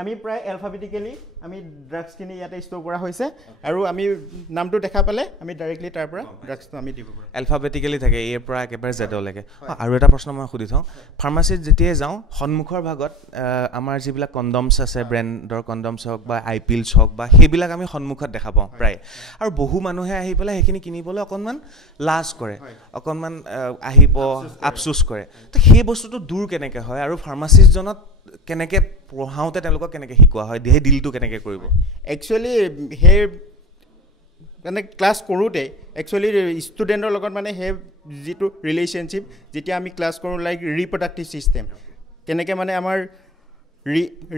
আমি প্ৰায় এলফাবেটিকেলি আমি ড্ৰাগছখিনি ইয়াতে ষ্ট'ৰ কৰা হৈছে, আৰু আমি নামটো দেখা পালে আমি ডাইৰেক্টলি তাৰ পৰা ড্ৰাগছটো আমি দিব পাৰোঁ। এলফাবেটিকেলি থাকে, এৰ পৰা একেবাৰে জেডলৈকে। আৰু এটা প্ৰশ্ন মই সুধি থওঁ, ফাৰ্মাচীত যেতিয়াই যাওঁ সন্মুখৰ ভাগত আমাৰ যিবিলাক কণ্ডমছ আছে, ব্ৰেণ্ডৰ কণ্ডমছ হওক বা IPILS হওক বা সেইবিলাক আমি সন্মুখত দেখা পাওঁ প্ৰায়। আৰু বহু মানুহে আহি পেলাই সেইখিনি কিনিবলৈ অকণমান লাজ কৰে, অকণমান আহিব আফচোচ কৰে। তো সেই বস্তুটো দূৰ কেনেকৈ হয় আৰু ফাৰ্মাচিষ্টজনক কেনেকৈ পঢ়াওঁতে তেওঁলোকক কেনেকৈ শিকোৱা হয়, সেই ডিলটো কেনেকৈ কৰিব? একচুৱেলি সেই মানে ক্লাছ কৰোঁতে একচুৱেলি ষ্টুডেণ্টৰ লগত মানে সেই যিটো ৰিলেশ্যনশ্বিপ যেতিয়া আমি ক্লাছ কৰোঁ, লাইক ৰিপ্ৰডাক্টিভ ছিষ্টেম কেনেকৈ মানে আমাৰ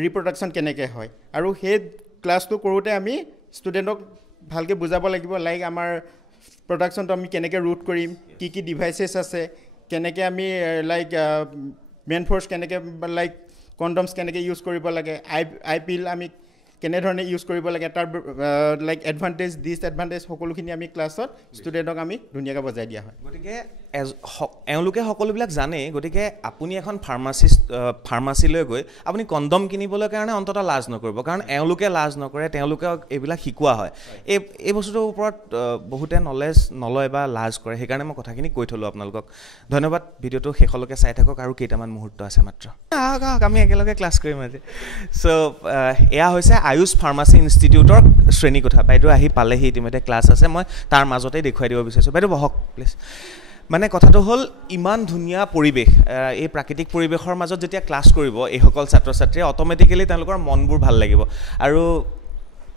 ৰিপ্ৰডাকশ্যন কেনেকৈ হয়, আৰু সেই ক্লাছটো কৰোঁতে আমি ষ্টুডেণ্টক ভালকৈ বুজাব লাগিব, লাইক আমাৰ প্ৰডাকশ্যনটো আমি কেনেকৈ ৰুট কৰিম, কি কি ডিভাইচেছ আছে, কেনেকৈ আমি লাইক মেন ফ'ৰ্চ কেনেকৈ, লাইক কণ্ডমছ কেনেকৈ ইউজ কৰিব লাগে, IPIL আমি কেনেধৰণে ইউজ কৰিব লাগে, তাৰ লাইক এডভান্টেজ ডিছএডভান্টেজ সকলোখিনি আমি ক্লাছত ষ্টুডেণ্টক আমি ধুনীয়াকৈ বজাই দিয়া হয়। গতিকে এওঁলোকে সকলোবিলাক জানেই, গতিকে আপুনি এখন ফাৰ্মাচীলৈ গৈ আপুনি কণ্ডম কিনিবলৈ কাৰণে অন্ততঃ লাজ নকৰিব, কাৰণ এওঁলোকে লাজ নকৰে, তেওঁলোকে এইবিলাক শিকোৱা হয়। এই বস্তুটোৰ ওপৰত বহুতে নলেজ নলয় বা লাজ কৰে, সেইকাৰণে মই কথাখিনি কৈ থ'লোঁ আপোনালোকক। ধন্যবাদ, ভিডিঅ'টো শেষলৈকে চাই থাকক, আৰু কেইটামান মুহূৰ্ত আছে মাত্ৰ। আহক আমি একেলগে ক্লাছ কৰিম আজি। চ' এয়া হৈছে আয়ুষ ফাৰ্মাচী ইনষ্টিটিউটৰ শ্ৰেণীকোঠা। বাইদেউ আহি পালেহি, ইতিমধ্যে ক্লাছ আছে, মই তাৰ মাজতেই দেখুৱাই দিব বিচাৰিছোঁ। বাইদেউ বহক প্লিজ। মানে কথাটো হ'ল ইমান ধুনীয়া পৰিৱেশ, এই প্ৰাকৃতিক পৰিৱেশৰ মাজত যেতিয়া ক্লাছ কৰিব এইসকল ছাত্ৰ ছাত্ৰীয়ে অট'মেটিকেলি তেওঁলোকৰ মনবোৰ ভাল লাগিব, আৰু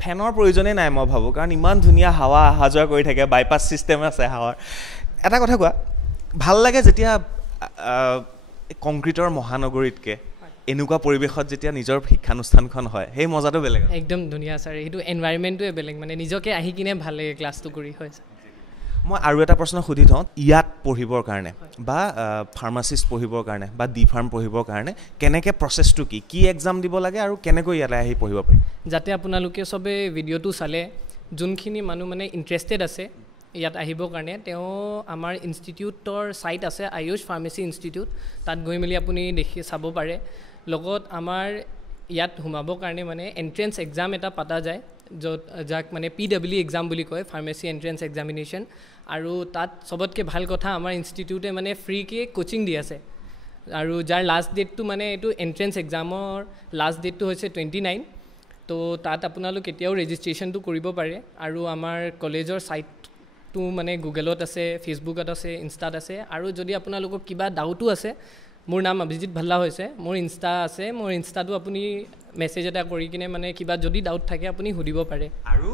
ফেনৰ প্ৰয়োজনেই নাই মই ভাবোঁ, কাৰণ ইমান ধুনীয়া হাৱা অহা যোৱা কৰি থাকে, বাইপাছ ছিষ্টেম আছে হাৱাৰ। এটা কথা কোৱা, ভাল লাগে যেতিয়া কংক্ৰিটৰ মহানগৰীতকৈ এনেকুৱা পৰিৱেশত যেতিয়া নিজৰ শিক্ষানুষ্ঠানখন হয়, সেই মজাটো বেলেগ। একদম ধুনীয়া ছাৰ, সেইটো এনভাইৰমেণ্টটোৱে বেলেগ, মানে নিজকে আহি কিনে ভাল লাগে ক্লাছটো কৰি। হয় ছাৰ। মই আৰু এটা প্ৰশ্ন সুধি থওঁ, ইয়াত পঢ়িবৰ কাৰণে বা ফাৰ্মাচিষ্ট পঢ়িবৰ কাৰণে বা ফাৰ্ম পঢ়িবৰ কাৰণে কেনেকৈ প্ৰচেছটো কি এক্সাম দিব লাগে আৰু কেনেকৈ ইয়ালৈ আহি পঢ়িব পাৰি? যাতে আপোনালোকে চবে ভিডিঅ'টো চালে, যোনখিনি মানুহ মানে ইণ্টাৰেষ্টেড আছে ইয়াত আহিবৰ কাৰণে, তেওঁ আমাৰ ইনষ্টিটিউটৰ ছাইট আছে আয়ুষ ফাৰ্মাচী ইনষ্টিটিউট, তাত গৈ মেলি আপুনি চাব পাৰে। লগত আমাৰ ইয়াত সোমাবৰ কাৰণে মানে এণ্ট্ৰেঞ্চ এক্সাম এটা পতা যায়, যাক মানে PW এক্সাম বুলি কয়, ফাৰ্মাচী এণ্ট্ৰেঞ্চ এক্সামিনেশ্যন। আৰু তাত চবতকৈ ভাল কথা, আমাৰ ইনষ্টিটিউটে মানে ফ্ৰীকৈ কোচিং দি আছে, আৰু যাৰ লাষ্ট ডেটটো মানে এইটো এণ্ট্ৰেঞ্চ এক্সামৰ লাষ্ট ডেটটো হৈছে 29। তো তাত আপোনালোক এতিয়াও ৰেজিষ্ট্ৰেশ্যনটো কৰিব পাৰে, আৰু আমাৰ কলেজৰ ছাইটটো মানে গুগলত আছে, ফেচবুকত আছে, ইনষ্টাত আছে। আৰু যদি আপোনালোকক কিবা ডাউটো আছে, মোৰ নাম অভিজিত ভাল্লা হৈছে, মোৰ ইনষ্টা আছে, মোৰ ইনষ্টাটো আপুনি মেছেজ এটা কৰি কিনে মানে কিবা যদি ডাউট থাকে আপুনি সুধিব পাৰে। আৰু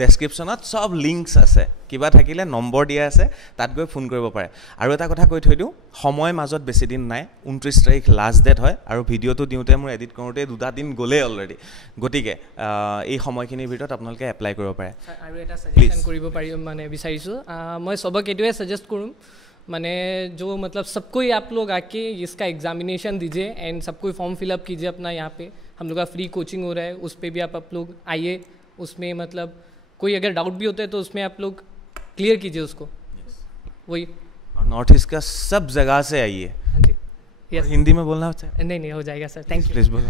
ডেছক্ৰিপশ্যনত চব লিংকছ আছে, কিবা থাকিলে নম্বৰ দিয়া আছে, তাত গৈ ফোন কৰিব পাৰে। আৰু এটা কথা কৈ থৈ দিওঁ, সময় মাজত বেছি দিন নাই, 29 তাৰিখ লাষ্ট ডেট হয়, আৰু ভিডিঅ'টো দিওঁতে মোৰ এডিট কৰোঁতে 2 দিন গ'লেই অলৰেডি। গতিকে এই সময়খিনিৰ ভিতৰত আপোনালোকে এপ্লাই কৰিব পাৰে। আৰু এটা ছাজেশ্যন কৰিব পাৰি মানে বিচাৰিছোঁ, মই চবক এইটোৱে ছাজেষ্ট কৰোঁ, मैंने जो मतलब सबको ही आप लोग आके इसका एग्जामिनेशन दीजिए एंड सबको फॉर्म फिलअप कीजिए अपना। यहाँ पे हम लोग का फ्री कोचिंग हो रहा है, उस पर भी आप लोग आइए, उसमें मतलब कोई अगर डाउट भी होता है तो उसमें आप लोग क्लियर कीजिए उसको। वही, और नॉर्थ ईस्ट का सब जगह से आइए। हाँ जी, यस। हिंदी में बोलना होता है? नहीं हो जाएगा सर, थैंक यू। प्लीज बोलो।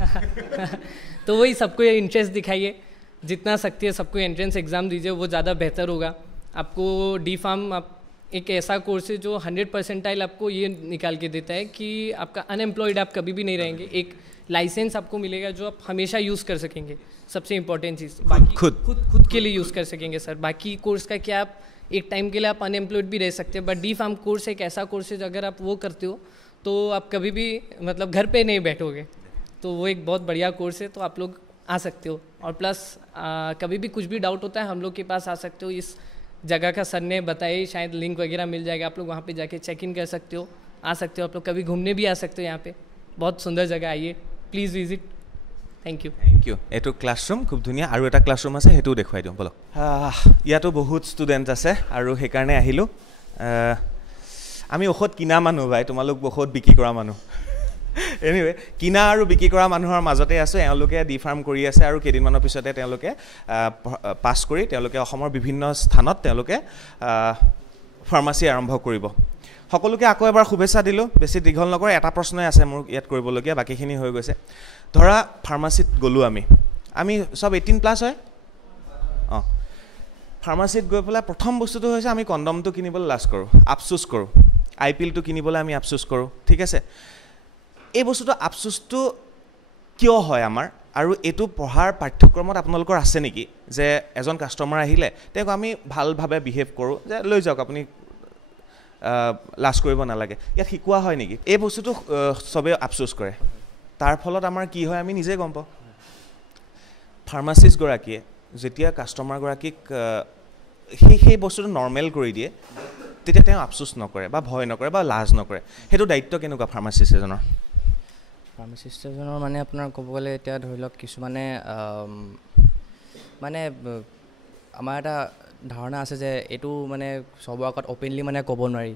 तो वही, सबको ये इंटरेस्ट दिखाइए, जितना सकती है सबको एंट्रेंस एग्ज़ाम दीजिए, वो ज़्यादा बेहतर होगा। आपको D.Pharm आप एक ऐसा कोर्स है जो 100% आपको ये निकाल के देता है कि आपका अनएम्प्लॉयड आप कभी भी नहीं रहेंगे। एक लाइसेंस आपको मिलेगा जो आप हमेशा यूज़ कर सकेंगे, सबसे इम्पोर्टेंट चीज़। बाकी खुद के लिए यूज़ कर सकेंगे सर। बाकी कोर्स का क्या, आप एक टाइम के लिए आप अनएम्प्लॉयड भी रह सकते हैं, बट डी फार्म कोर्स एक ऐसा कोर्स है जो अगर आप वो करते हो तो आप कभी भी मतलब घर पे नहीं बैठोगे, तो वो एक बहुत बढ़िया कोर्स है, तो आप लोग आ सकते हो। और प्लस कभी भी कुछ भी डाउट होता है हम लोग के पास आ सकते हो। इस जगह का सर ने बताई, शायद लिंक वगैरह मिल जाएगा, आप लोग वहाँ पे जाके चेक इन कर सकते हो, आ सकते हो। आप लोग कभी घूमने भी आ सकते हो यहाँ पे, बहुत सुंदर जगह, आइए प्लीज़ विजिट। Thank you. এইটো ক্লাছৰুম খুব ধুনীয়া, আৰু এটা ক্লাছৰুম আছে সেইটোও দেখুৱাই দিওঁ বলক। ইয়াতো বহুত ষ্টুডেণ্ট আছে আৰু সেইকাৰণে আহিলোঁ। আমি ঔষধ কিনা মানুহ ভাই, তোমালোক ঔষধ বিক্ৰী কৰা মানুহ। এনিৱে কিনা আৰু বিক্ৰী কৰা মানুহৰ মাজতে আছোঁ। এওঁলোকে ডি ফাৰ্ম কৰি আছে আৰু কেইদিনমানৰ পিছতে তেওঁলোকে পাছ কৰি তেওঁলোকে অসমৰ বিভিন্ন স্থানত তেওঁলোকে ফাৰ্মাচী আৰম্ভ কৰিব। সকলোকে আকৌ এবাৰ শুভেচ্ছা দিলোঁ। বেছি দীঘল নকৰে, এটা প্ৰশ্নই আছে মোৰ ইয়াত কৰিবলগীয়া, বাকীখিনি হৈ গৈছে। ধৰা ফাৰ্মাচীত গ'লোঁ আমি চব 18+ হয়। ফাৰ্মাচীত গৈ পেলাই প্ৰথম বস্তুটো হৈছে আমি কণ্ডমটো কিনিবলৈ লাজ কৰোঁ, আফচোচ কৰোঁ। IPL-টো কিনিবলৈ আমি আফচোচ কৰোঁ, ঠিক আছে। এই বস্তুটো আফচোচটো কিয় হয় আমাৰ, আৰু এইটো পঢ়াৰ পাঠ্যক্ৰমত আপোনালোকৰ আছে নেকি যে এজন কাষ্টমাৰ আহিলে তেওঁক আমি ভালভাৱে বিহেভ কৰোঁ, যে লৈ যাওক আপুনি, লাজ কৰিব নালাগে, ইয়াত শিকোৱা হয় নেকি? এই বস্তুটো চবেই আফচোচ কৰে। তাৰ ফলত আমাৰ কি হয় আমি নিজে গম পাওঁ। ফাৰ্মাচিষ্টগৰাকীয়ে যেতিয়া কাষ্টমাৰগৰাকীক সেই বস্তুটো নৰ্মেল কৰি দিয়ে, তেতিয়া তেওঁ আফচোচ নকৰে বা ভয় নকৰে বা লাজ নকৰে। সেইটো দায়িত্ব কেনেকুৱা ফাৰ্মাচিষ্ট এজনৰ? ফাৰ্মাচিষ্ট এজনৰ মানে আপোনাৰ ক'ব গ'লে এতিয়া ধৰি লওক কিছুমানে মানে আমাৰ এটা ধাৰণা আছে যে এইটো মানে চবৰ আগত অ'পেনলি মানে ক'ব নোৱাৰি,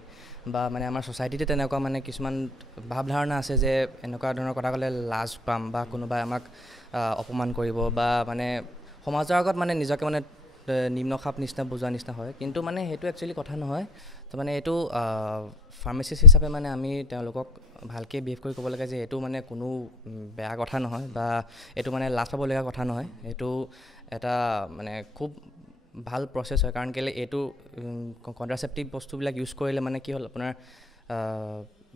বা মানে আমাৰ ছ'চাইটিতে তেনেকুৱা মানে কিছুমান ভাৱধাৰণা আছে যে এনেকুৱা ধৰণৰ কথা ক'লে লাজ পাম বা কোনোবাই আমাক অপমান কৰিব, বা মানে সমাজৰ আগত মানে নিজকে মানে নিম্নখাপ নিচিনা বুজোৱা নিচিনা হয়। কিন্তু মানে সেইটো একচুৱেলি কথা নহয়। তো মানে এইটো ফাৰ্মাচিষ্ট হিচাপে মানে আমি তেওঁলোকক ভালকৈ বিহেভ কৰি ক'ব লাগে যে এইটো মানে কোনো বেয়া কথা নহয়, বা এইটো মানে লাজ পাবলগীয়া কথা নহয়। এইটো এটা মানে খুব ভাল প্ৰচেছ হয়, কাৰণ কেলৈ এইটো কণ্ট্ৰাচেপ্টিভ বস্তুবিলাক ইউজ কৰিলে মানে কি হ'ল আপোনাৰ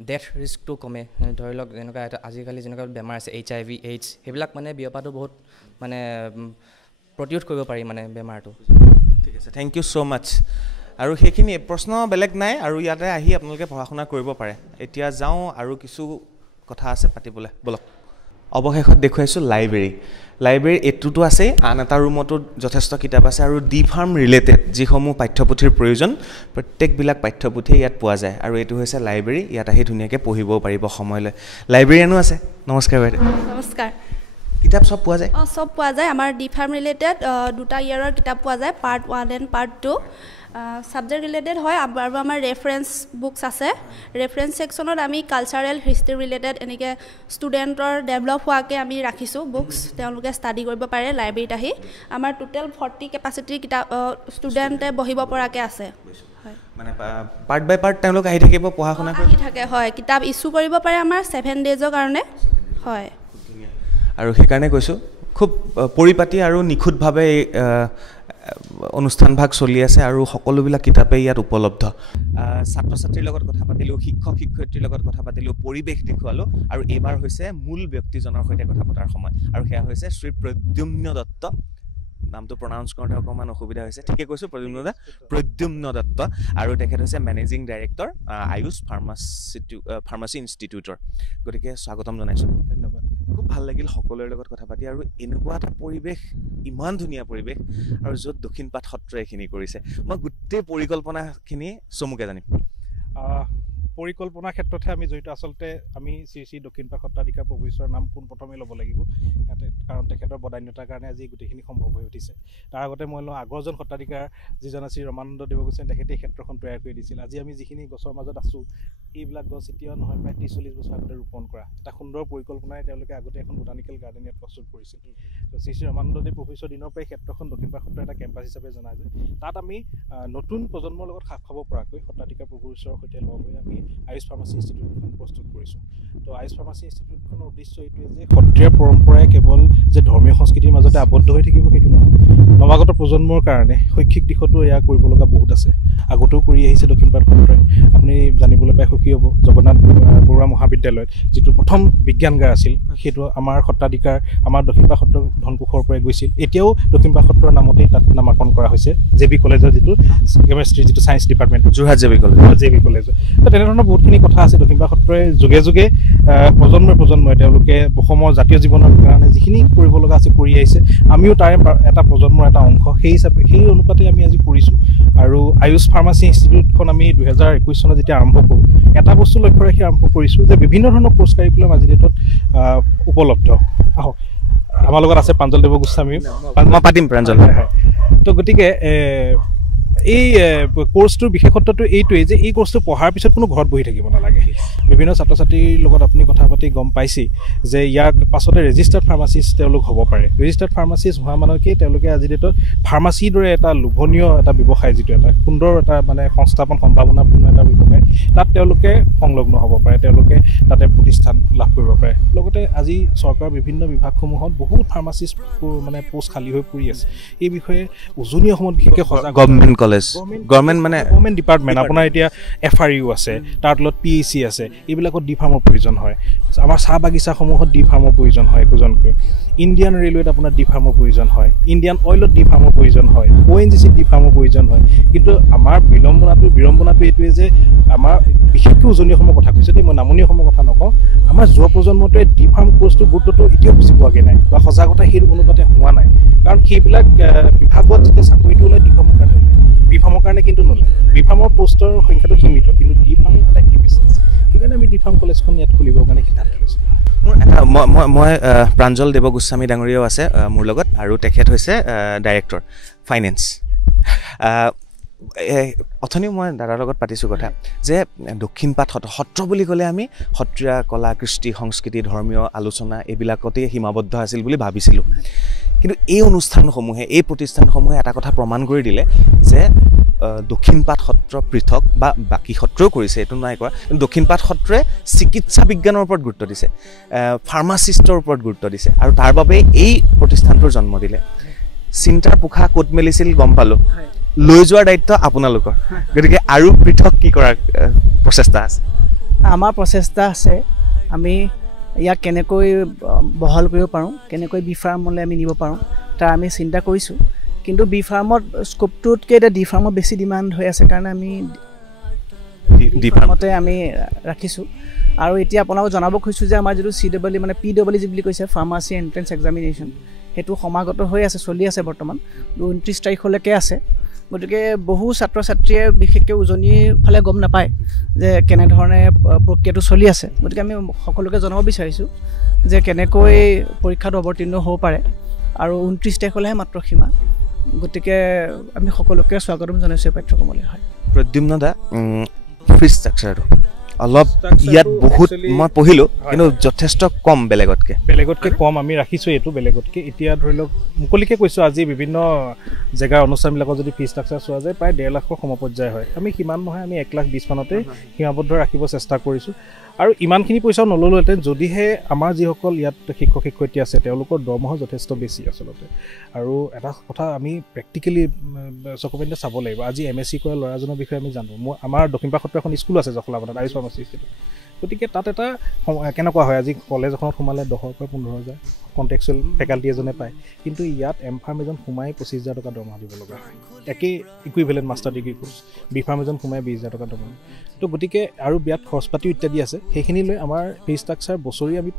ডেথ ৰিস্কটো কমে। ধৰি লওক যেনেকুৱা এটা আজিকালি যেনেকুৱা বেমাৰ আছে HIV, AIDS, সেইবিলাক মানে বিয়পাটো বহুত মানে প্ৰতিৰোধ কৰিব পাৰি মানে বেমাৰটো। ঠিক আছে, থেংক ইউ ছ' মাছ। আৰু সেইখিনি প্ৰশ্ন বেলেগ নাই, আৰু ইয়াতে আহি আপোনালোকে পঢ়া শুনা কৰিব পাৰে। এতিয়া যাওঁ, আৰু কিছু কথা আছে পাতিবলৈ, বলক। অৱশেষত দেখুৱাইছোঁ লাইব্ৰেৰী এইটোতো আছেই, আন এটা ৰুমতো যথেষ্ট কিতাপ আছে, আৰু ডি ফাৰ্ম ৰিলেটেড যিসমূহ পাঠ্যপুথিৰ প্ৰয়োজন প্ৰত্যেকবিলাক পাঠ্যপুথিয়ে ইয়াত পোৱা যায়। আৰু এইটো হৈছে লাইব্ৰেৰী, ইয়াত আহি ধুনীয়াকৈ পঢ়িবও পাৰিব সময় লৈ। লাইব্ৰেৰীয়ানো আছে, নমস্কাৰ বাইদেউ। নমস্কাৰ। কিতাপ চব পোৱা যায়? চব পোৱা যায়। আমাৰ ডি ফাৰ্ম ৰিলেটেড 2টা ইয়েৰৰ কিতাপ পোৱা যায়, part 1 and part 2। Subject related হয়, আৰু আমাৰ ৰেফাৰেঞ্চ বুকছ আছে। ৰেফাৰেঞ্চ ছেকশ্যনত আমি কালচাৰেল, হিষ্ট্ৰী ৰিলেটেড এনেকৈ ষ্টুডেণ্টৰ ডেভেলপ হোৱাকৈ আমি ৰাখিছোঁ বুকছ, তেওঁলোকে ষ্টাডি কৰিব পাৰে লাইব্ৰেৰীত আহি। আমাৰ টোটেল 40 কেপাচিটিৰ কিতাপ ষ্টুডেণ্টে বহিব পৰাকৈ আছে। মানে পাৰ্ট বাই পাৰ্ট তেওঁলোক আহি থাকিব, পঢ়া শুনা আহি থাকে, হয়। কিতাপ ইছ্যু কৰিব পাৰে আমাৰ 7 ডেজৰ কাৰণে, হয়। আৰু সেইকাৰণে কৈছোঁ খুব পৰিপাটি আৰু নিখুঁতভাৱে অনুষ্ঠানভাগ চলি আছে, আৰু সকলোবিলাক কিতাপেই ইয়াত উপলব্ধ। ছাত্ৰ ছাত্ৰীৰ লগত কথা পাতিলোঁ, শিক্ষক শিক্ষয়িত্ৰীৰ লগত কথা পাতিলোঁ, পৰিৱেশ দেখুৱালোঁ, আৰু এইবাৰ হৈছে মূল ব্যক্তিজনৰ সৈতে কথা পতাৰ সময়, আৰু সেয়া হৈছে শ্ৰী প্ৰদ্যুম্ন দত্ত। নামটো প্ৰনাউন্স কৰোঁতে অকণমান অসুবিধা হৈছে, ঠিকে কৈছোঁ, প্ৰদ্যুম্ন দত্ত। আৰু তেখেত হৈছে মেনেজিং ডাইৰেক্টৰ আয়ুষ ফাৰ্মাচী ইনষ্টিটিউটৰ। গতিকে স্বাগতম জনাইছোঁ। ধন্যবাদ। খুব ভাল লাগিল সকলোৰে লগত কথা পাতি, আৰু এনেকুৱা এটা পৰিৱেশ, ইমান ধুনীয়া পৰিৱেশ, আৰু য'ত দক্ষিণপাট সত্ৰ এইখিনি কৰিছে। মই গোটেই পৰিকল্পনাখিনি চমুকৈ জানিম। পৰিকল্পনাৰ ক্ষেত্ৰতহে আমি জড়িত। আচলতে আমি শ্ৰী দক্ষিণপাট সত্ৰাধিকাৰ প্ৰভু ঈশ্বৰৰ নাম পোনপ্ৰথমে ল'ব লাগিব, কাৰণ তেখেতৰ বদান্যতাৰ কাৰণে আজি গোটেইখিনি সম্ভৱ হৈ উঠিছে। তাৰ আগতে মই লওঁ আগৰজন সত্ৰাধিকাৰ যিজন আছিল ৰমানন্দ দেৱগোস্বামী, তেখেতে এই ক্ষেত্ৰখন তৈয়াৰ কৰি দিছিল। আজি আমি যিখিনি গছৰ মাজত আছোঁ, এইবিলাক গছ এতিয়াও নহয় প্ৰায় 30-40 বছৰ আগতে ৰোপণ কৰা এটা সুন্দৰ পৰিকল্পনাৰে তেওঁলোকে আগতে এখন বোটানিকেল গাৰ্ডেন ইয়াত প্ৰস্তুত কৰিছিল। তো শ্ৰী ৰমানন্দদেৱ প্ৰভু ঈশ্বৰৰ দিনৰ পৰাই ক্ষেত্ৰখন দক্ষিণপাট সত্ৰৰ এটা কেম্পাছ হিচাপে জনা যায়। তাত আমি নতুন প্ৰজন্মৰ লগত খাপ খাব পৰাকৈ সত্ৰাধিকাৰ প্ৰভু ঈশ্বৰৰ সৈতে লগ হৈ আমি আয়ুষ ফাৰ্মাচী ইনষ্টিটিউটখন প্ৰস্তুত কৰিছোঁ। তো আয়ুষ ফাৰ্মাচী ইনষ্টিটিউটখনৰ উদ্দেশ্য এইটোৱে যে সত্ৰীয়া পৰম্পৰাই কেৱল যে ধৰ্মীয় ধৰ্মীয় সংস্কৃতিৰ মাজতে আবদ্ধ হৈ থাকিব সেইটো নহয় নৱাগত প্ৰজন্মৰ কাৰণে শৈক্ষিক দিশতো এয়া কৰিব লগা বহুত আছে আগতেও কৰি আহিছে দক্ষিণপাট সত্ৰই আপুনি জানিবলৈ পাই সুখী হ'ব জগন্নাথ বৰুৱা মহাবিদ্যালয়ত যিটো প্ৰথম বিজ্ঞানগাৰ আছিল সেইটো আমাৰ সত্ৰাধিকাৰ আমাৰ দক্ষিণপাট সত্ৰ ধনকোষৰ পৰাই গৈছিল এতিয়াও দক্ষিণপাট সত্ৰৰ নামতেই তাত নামাকৰণ কৰা হৈছে জেবি কলেজৰ যিটো কেমেষ্ট্ৰি যিটো science department Jorhat Jebi college তো তেনেধৰণৰ বহুতখিনি কথা আছে দক্ষিণপাট সত্ৰই যুগে যুগে প্ৰজন্মই তেওঁলোকে অসমৰ জাতীয় জীৱনৰ কাৰণে যিখিনি কৰিব লগা আছে কৰি আহিছে আমিও তাৰে এটা প্ৰজন্মৰ এটা অংশ সেই হিচাপে সেই অনুপাতে আমি আজি কৰিছোঁ আৰু আয়ুষ ফাৰ্মাচী ইনষ্টিটিউটখন আমি 2021 চনত যেতিয়া আৰম্ভ কৰোঁ এটা বস্তু লক্ষ্য ৰাখি আৰম্ভ কৰিছোঁ যে বিভিন্ন ধৰণৰ কোৰ্চ কাৰিকুলাম আজি ডেটত উপলব্ধ আহক আমাৰ লগত আছে প্ৰাঞ্জল দেৱ গোস্বামী মই পাতিম প্ৰাঞ্জল তো গতিকে এই কোৰ্চটোৰ বিশেষত্বটো এইটোৱেই যে এই কোৰ্চটো পঢ়াৰ পিছত কোনো ঘৰত বহি থাকিব নালাগে বিভিন্ন ছাত্ৰ ছাত্ৰীৰ লগত আপুনি কথা পাতি গম পাইছেই যে ইয়াৰ পাছতে ৰেজিষ্টাৰ্ড ফাৰ্মাচিষ্ট তেওঁলোক হ'ব পাৰে ৰেজিষ্টাৰ্ড ফাৰ্মাচিষ্ট হোৱা মানকেই তেওঁলোকে আজি ডেটত ফাৰ্মাচীৰ দৰে এটা লোভনীয় এটা ব্যৱসায় যিটো এটা সুন্দৰ এটা মানে সংস্থাপন সম্ভাৱনাপূৰ্ণ এটা ব্যৱসায় তাত তেওঁলোকে সংলগ্ন হ'ব পাৰে তেওঁলোকে তাতে প্ৰতিষ্ঠান লাভ কৰিব পাৰে লগতে আজি চৰকাৰৰ বিভিন্ন বিভাগসমূহত বহুত ফাৰ্মাচিষ্ট মানে পোষ্ট খালী হৈ পৰি আছে এই বিষয়ে উজনি অসমত বিশেষকৈ সজাগ গভৰ্ণমেণ্ট ডিপাৰ্টমেণ্ট আপোনাৰ এতিয়া FRU আছে তাৰ তলত PEC আছে এইবিলাকত ডি ফাৰ্মৰ প্ৰয়োজন হয় আমাৰ চাহ বাগিচাসমূহত ডি ফাৰ্মৰ প্ৰয়োজন হয় একোজনকৈ ইণ্ডিয়ান ৰেলৱেত আপোনাৰ ডি ফাৰ্মৰ প্ৰয়োজন হয় ইণ্ডিয়ান অইলত ডি ফাৰ্মৰ প্ৰয়োজন হয় ONGCত ডি ফাৰ্মৰ প্ৰয়োজন হয় কিন্তু আমাৰ বিড়ম্বনাটো এইটোৱে যে আমাৰ বিশেষকৈ উজনি অসমৰ কথা কৈছোঁ দেই মই নামনি অসমৰ কথা নকওঁ আমাৰ যুৱ প্ৰজন্মটোৱে ডি ফাৰ্ম কোৰ্চটো গুৰুত্বটো এতিয়াও বুজি পোৱাগৈ নাই বা সজাগতা সেই অনুপাতে হোৱা নাই কাৰণ সেইবিলাক বিভাগত যেতিয়া চাকৰিটো ওলায় ডি ফাৰ্মৰ কাৰণে ওলায় বি ফাৰ্মৰ কাৰণে কিন্তু নোলায় বি ফাৰ্মৰ পোষ্টৰ সংখ্যাটো সীমিত কিন্তু ডি ফাৰ্মৰ আটাইতকৈ বেছি সেইকাৰণে আমি ডি ফাৰ্ম কলেজখন ইয়াত খুলিবৰ কাৰণে সিদ্ধান্ত লৈছোঁ মই প্ৰাঞ্জল দেৱ গোস্বামী ডাঙৰীয়াও আছে মোৰ লগত আৰু তেখেত হৈছে ডাইৰেক্টৰ ফাইনেন্স অথনিও মই দাদাৰ লগত পাতিছোঁ কথা যে দক্ষিণপাট সত্ৰ বুলি ক'লে আমি সত্ৰীয়া কলা কৃষ্টি সংস্কৃতি ধৰ্মীয় আলোচনা এইবিলাকতেই সীমাবদ্ধ আছিল বুলি ভাবিছিলোঁ কিন্তু এই অনুষ্ঠানসমূহে এই প্ৰতিষ্ঠানসমূহে এটা কথা প্ৰমাণ কৰি দিলে যে দক্ষিণপাট সত্ৰ পৃথক বা বাকী সত্ৰও কৰিছে এইটো নাই কৰা কিন্তু দক্ষিণপাট সত্ৰই চিকিৎসা বিজ্ঞানৰ ওপৰত গুৰুত্ব দিছে ফাৰ্মাচিষ্টৰ ওপৰত গুৰুত্ব দিছে আৰু তাৰ বাবে এই প্ৰতিষ্ঠানটোৰ জন্ম দিলে চিন্তাৰ পোখা ক'ত মেলিছিল গম পালোঁ লৈ যোৱাৰ দায়িত্ব আপোনালোকৰ গতিকে আৰু পৃথক কি কৰাৰ প্ৰচেষ্টা আছে আমাৰ প্ৰচেষ্টা আছে আমি ইয়াক কেনেকৈ বহল কৰিব পাৰোঁ কেনেকৈ বি ফাৰ্মলৈ আমি নিব পাৰোঁ তাৰ আমি চিন্তা কৰিছোঁ কিন্তু বি ফাৰ্মত স্কোপটোতকৈ এতিয়া ডি ফাৰ্মত বেছি ডিমাণ্ড হৈ আছে কাৰণে আমি ডি ফাৰ্মতে আমি ৰাখিছোঁ আৰু এতিয়া আপোনালোকক জনাব খুজিছোঁ যে আমাৰ যিটো CWE মানে PWE বুলি কৈছে ফাৰ্মাচী এণ্ট্ৰেঞ্চ এক্সামিনেশ্যন সেইটো সমাগত হৈ আছে চলি আছে বৰ্তমান 29 তাৰিখলৈকে আছে গতিকে বহু ছাত্ৰ ছাত্ৰীয়ে বিশেষকৈ উজনিৰ ফালে গম নাপায় যে কেনেধৰণে প্ৰক্ৰিয়াটো চলি আছে গতিকে আমি সকলোকে জনাব বিচাৰিছোঁ যে কেনেকৈ পৰীক্ষাটো অৱতীৰ্ণ হ'ব পাৰে আৰু 29 তাৰিখলৈহে মাত্ৰ সীমা গতিকে আমি সকলোকে স্বাগতম জনাইছোঁ পাঠ্যক্ৰমলৈ হয় প্ৰদ্যুম্ন দা ফ্ৰী ষ্ট্ৰাকচাৰটো অলপ ইয়াত বহুত মই পঢ়িলোঁ কিন্তু যথেষ্ট কম বেলেগতকৈ কম আমি ৰাখিছোঁ এইটো বেলেগতকৈ এতিয়া ধৰি লওক মুকলিকৈ কৈছোঁ আজি বিভিন্ন জেগাৰ অনুষ্ঠানবিলাকত যদি ফি ষ্ট্ৰাকচাৰ চোৱা যায় প্ৰায় 1.5 লাখৰ সমপৰ্যায় হয় আমি সিমান নহয় আমি 1,20,000 মানতে সীমাবদ্ধ ৰাখিব চেষ্টা কৰিছোঁ আৰু ইমানখিনি পইচাও নল'লোহেঁতেন যদিহে আমাৰ যিসকল ইয়াত শিক্ষক শিক্ষয়িত্ৰী আছে তেওঁলোকৰ দৰমহা যথেষ্ট বেছি আচলতে আৰু এটা কথা আমি প্ৰেক্টিকেলি চকুপানীতে চাব লাগিব আজি MSc কৰা ল'ৰাজনৰ বিষয়ে আমি জানো আমাৰ দক্ষিণপাট সত্ৰ এখন স্কুল আছে জখলাবন্ধাত আয়ুষ ফাৰ্মাচী ইনষ্টিটিউট গতিকে তাত এটা কেনেকুৱা হয় আজি কলেজ এখনত সোমালে 10,000 পৰা 15,000 কণ্টেক্সুৱেল ফেকাল্টি এজনে পায় কিন্তু ইয়াত M.Pharm এজন সোমাই 25,000 টকা দৰমহা দিব লগা হয় একেই equivalent master degree course B.Pharm এজন সোমাই 20,000 টকা দৰমহা তো গতিকে আৰু ইয়াত খৰচ পাতি ইত্যাদি আছে সেইখিনি লৈ আমাৰ ফি ষ্ট্ৰাকচাৰ বছৰি আমি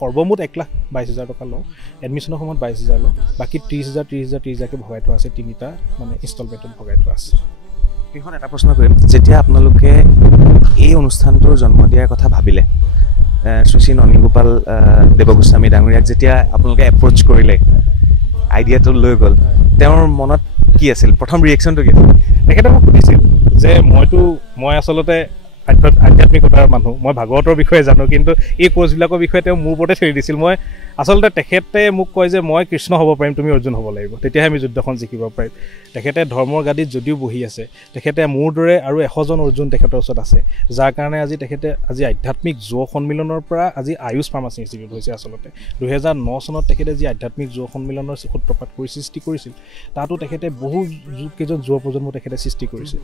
সৰ্বমুঠ 1,22,000 টকা লওঁ এডমিশ্যনৰ সময়ত 22,000 লওঁ বাকী 30,000কৈ ভগাই থোৱা আছে তিনিটা মানে ইনষ্টলমেণ্টত ভগাই থোৱা আছে এখন এটা প্ৰশ্ন কৰিম যেতিয়া আপোনালোকে এই অনুষ্ঠানটোৰ জন্ম দিয়াৰ কথা ভাবিলে শ্ৰী অনিল গোপাল দেৱ গোস্বামী ডাঙৰীয়াক যেতিয়া আপোনালোকে এপ্ৰ'চ কৰিলে আইডিয়াটো লৈ গ'ল তেওঁৰ মনত কি আছিল প্ৰথম ৰিয়েকশ্যনটো কি আছিল তেখেতে মোক সুধিছিল যে মই আচলতে আধ্যাত্মিকতাৰ মানুহ মই ভাগৱতৰ বিষয়ে জানো কিন্তু এই কোৰ্চবিলাকৰ বিষয়ে তেওঁ মোৰ ওপৰতে ঠেলি দিছিল মই আচলতে তেখেতে মোক কয় যে মই কৃষ্ণ হ'ব পাৰিম তুমি অৰ্জুন হ'ব লাগিব তেতিয়াহে আমি যুদ্ধখন জিকিব পাৰিম তেখেতে ধৰ্মৰ গাদীত যদিও বহি আছে তেখেতে মোৰ দৰে আৰু 100জন অৰ্জুন তেখেতৰ ওচৰত আছে যাৰ কাৰণে আজি আধ্যাত্মিক যুৱ সন্মিলনৰ পৰা আজি আয়ুষ ফাৰ্মাচী ইনষ্টিটিউট হৈছে আচলতে 2009 চনত তেখেতে যি আধ্যাত্মিক যুৱ সন্মিলনৰ সূত্ৰপাত কৰি সৃষ্টি কৰিছিল তাতো তেখেতে বহু কেইজন যুৱ প্ৰজন্ম তেখেতে সৃষ্টি কৰিছে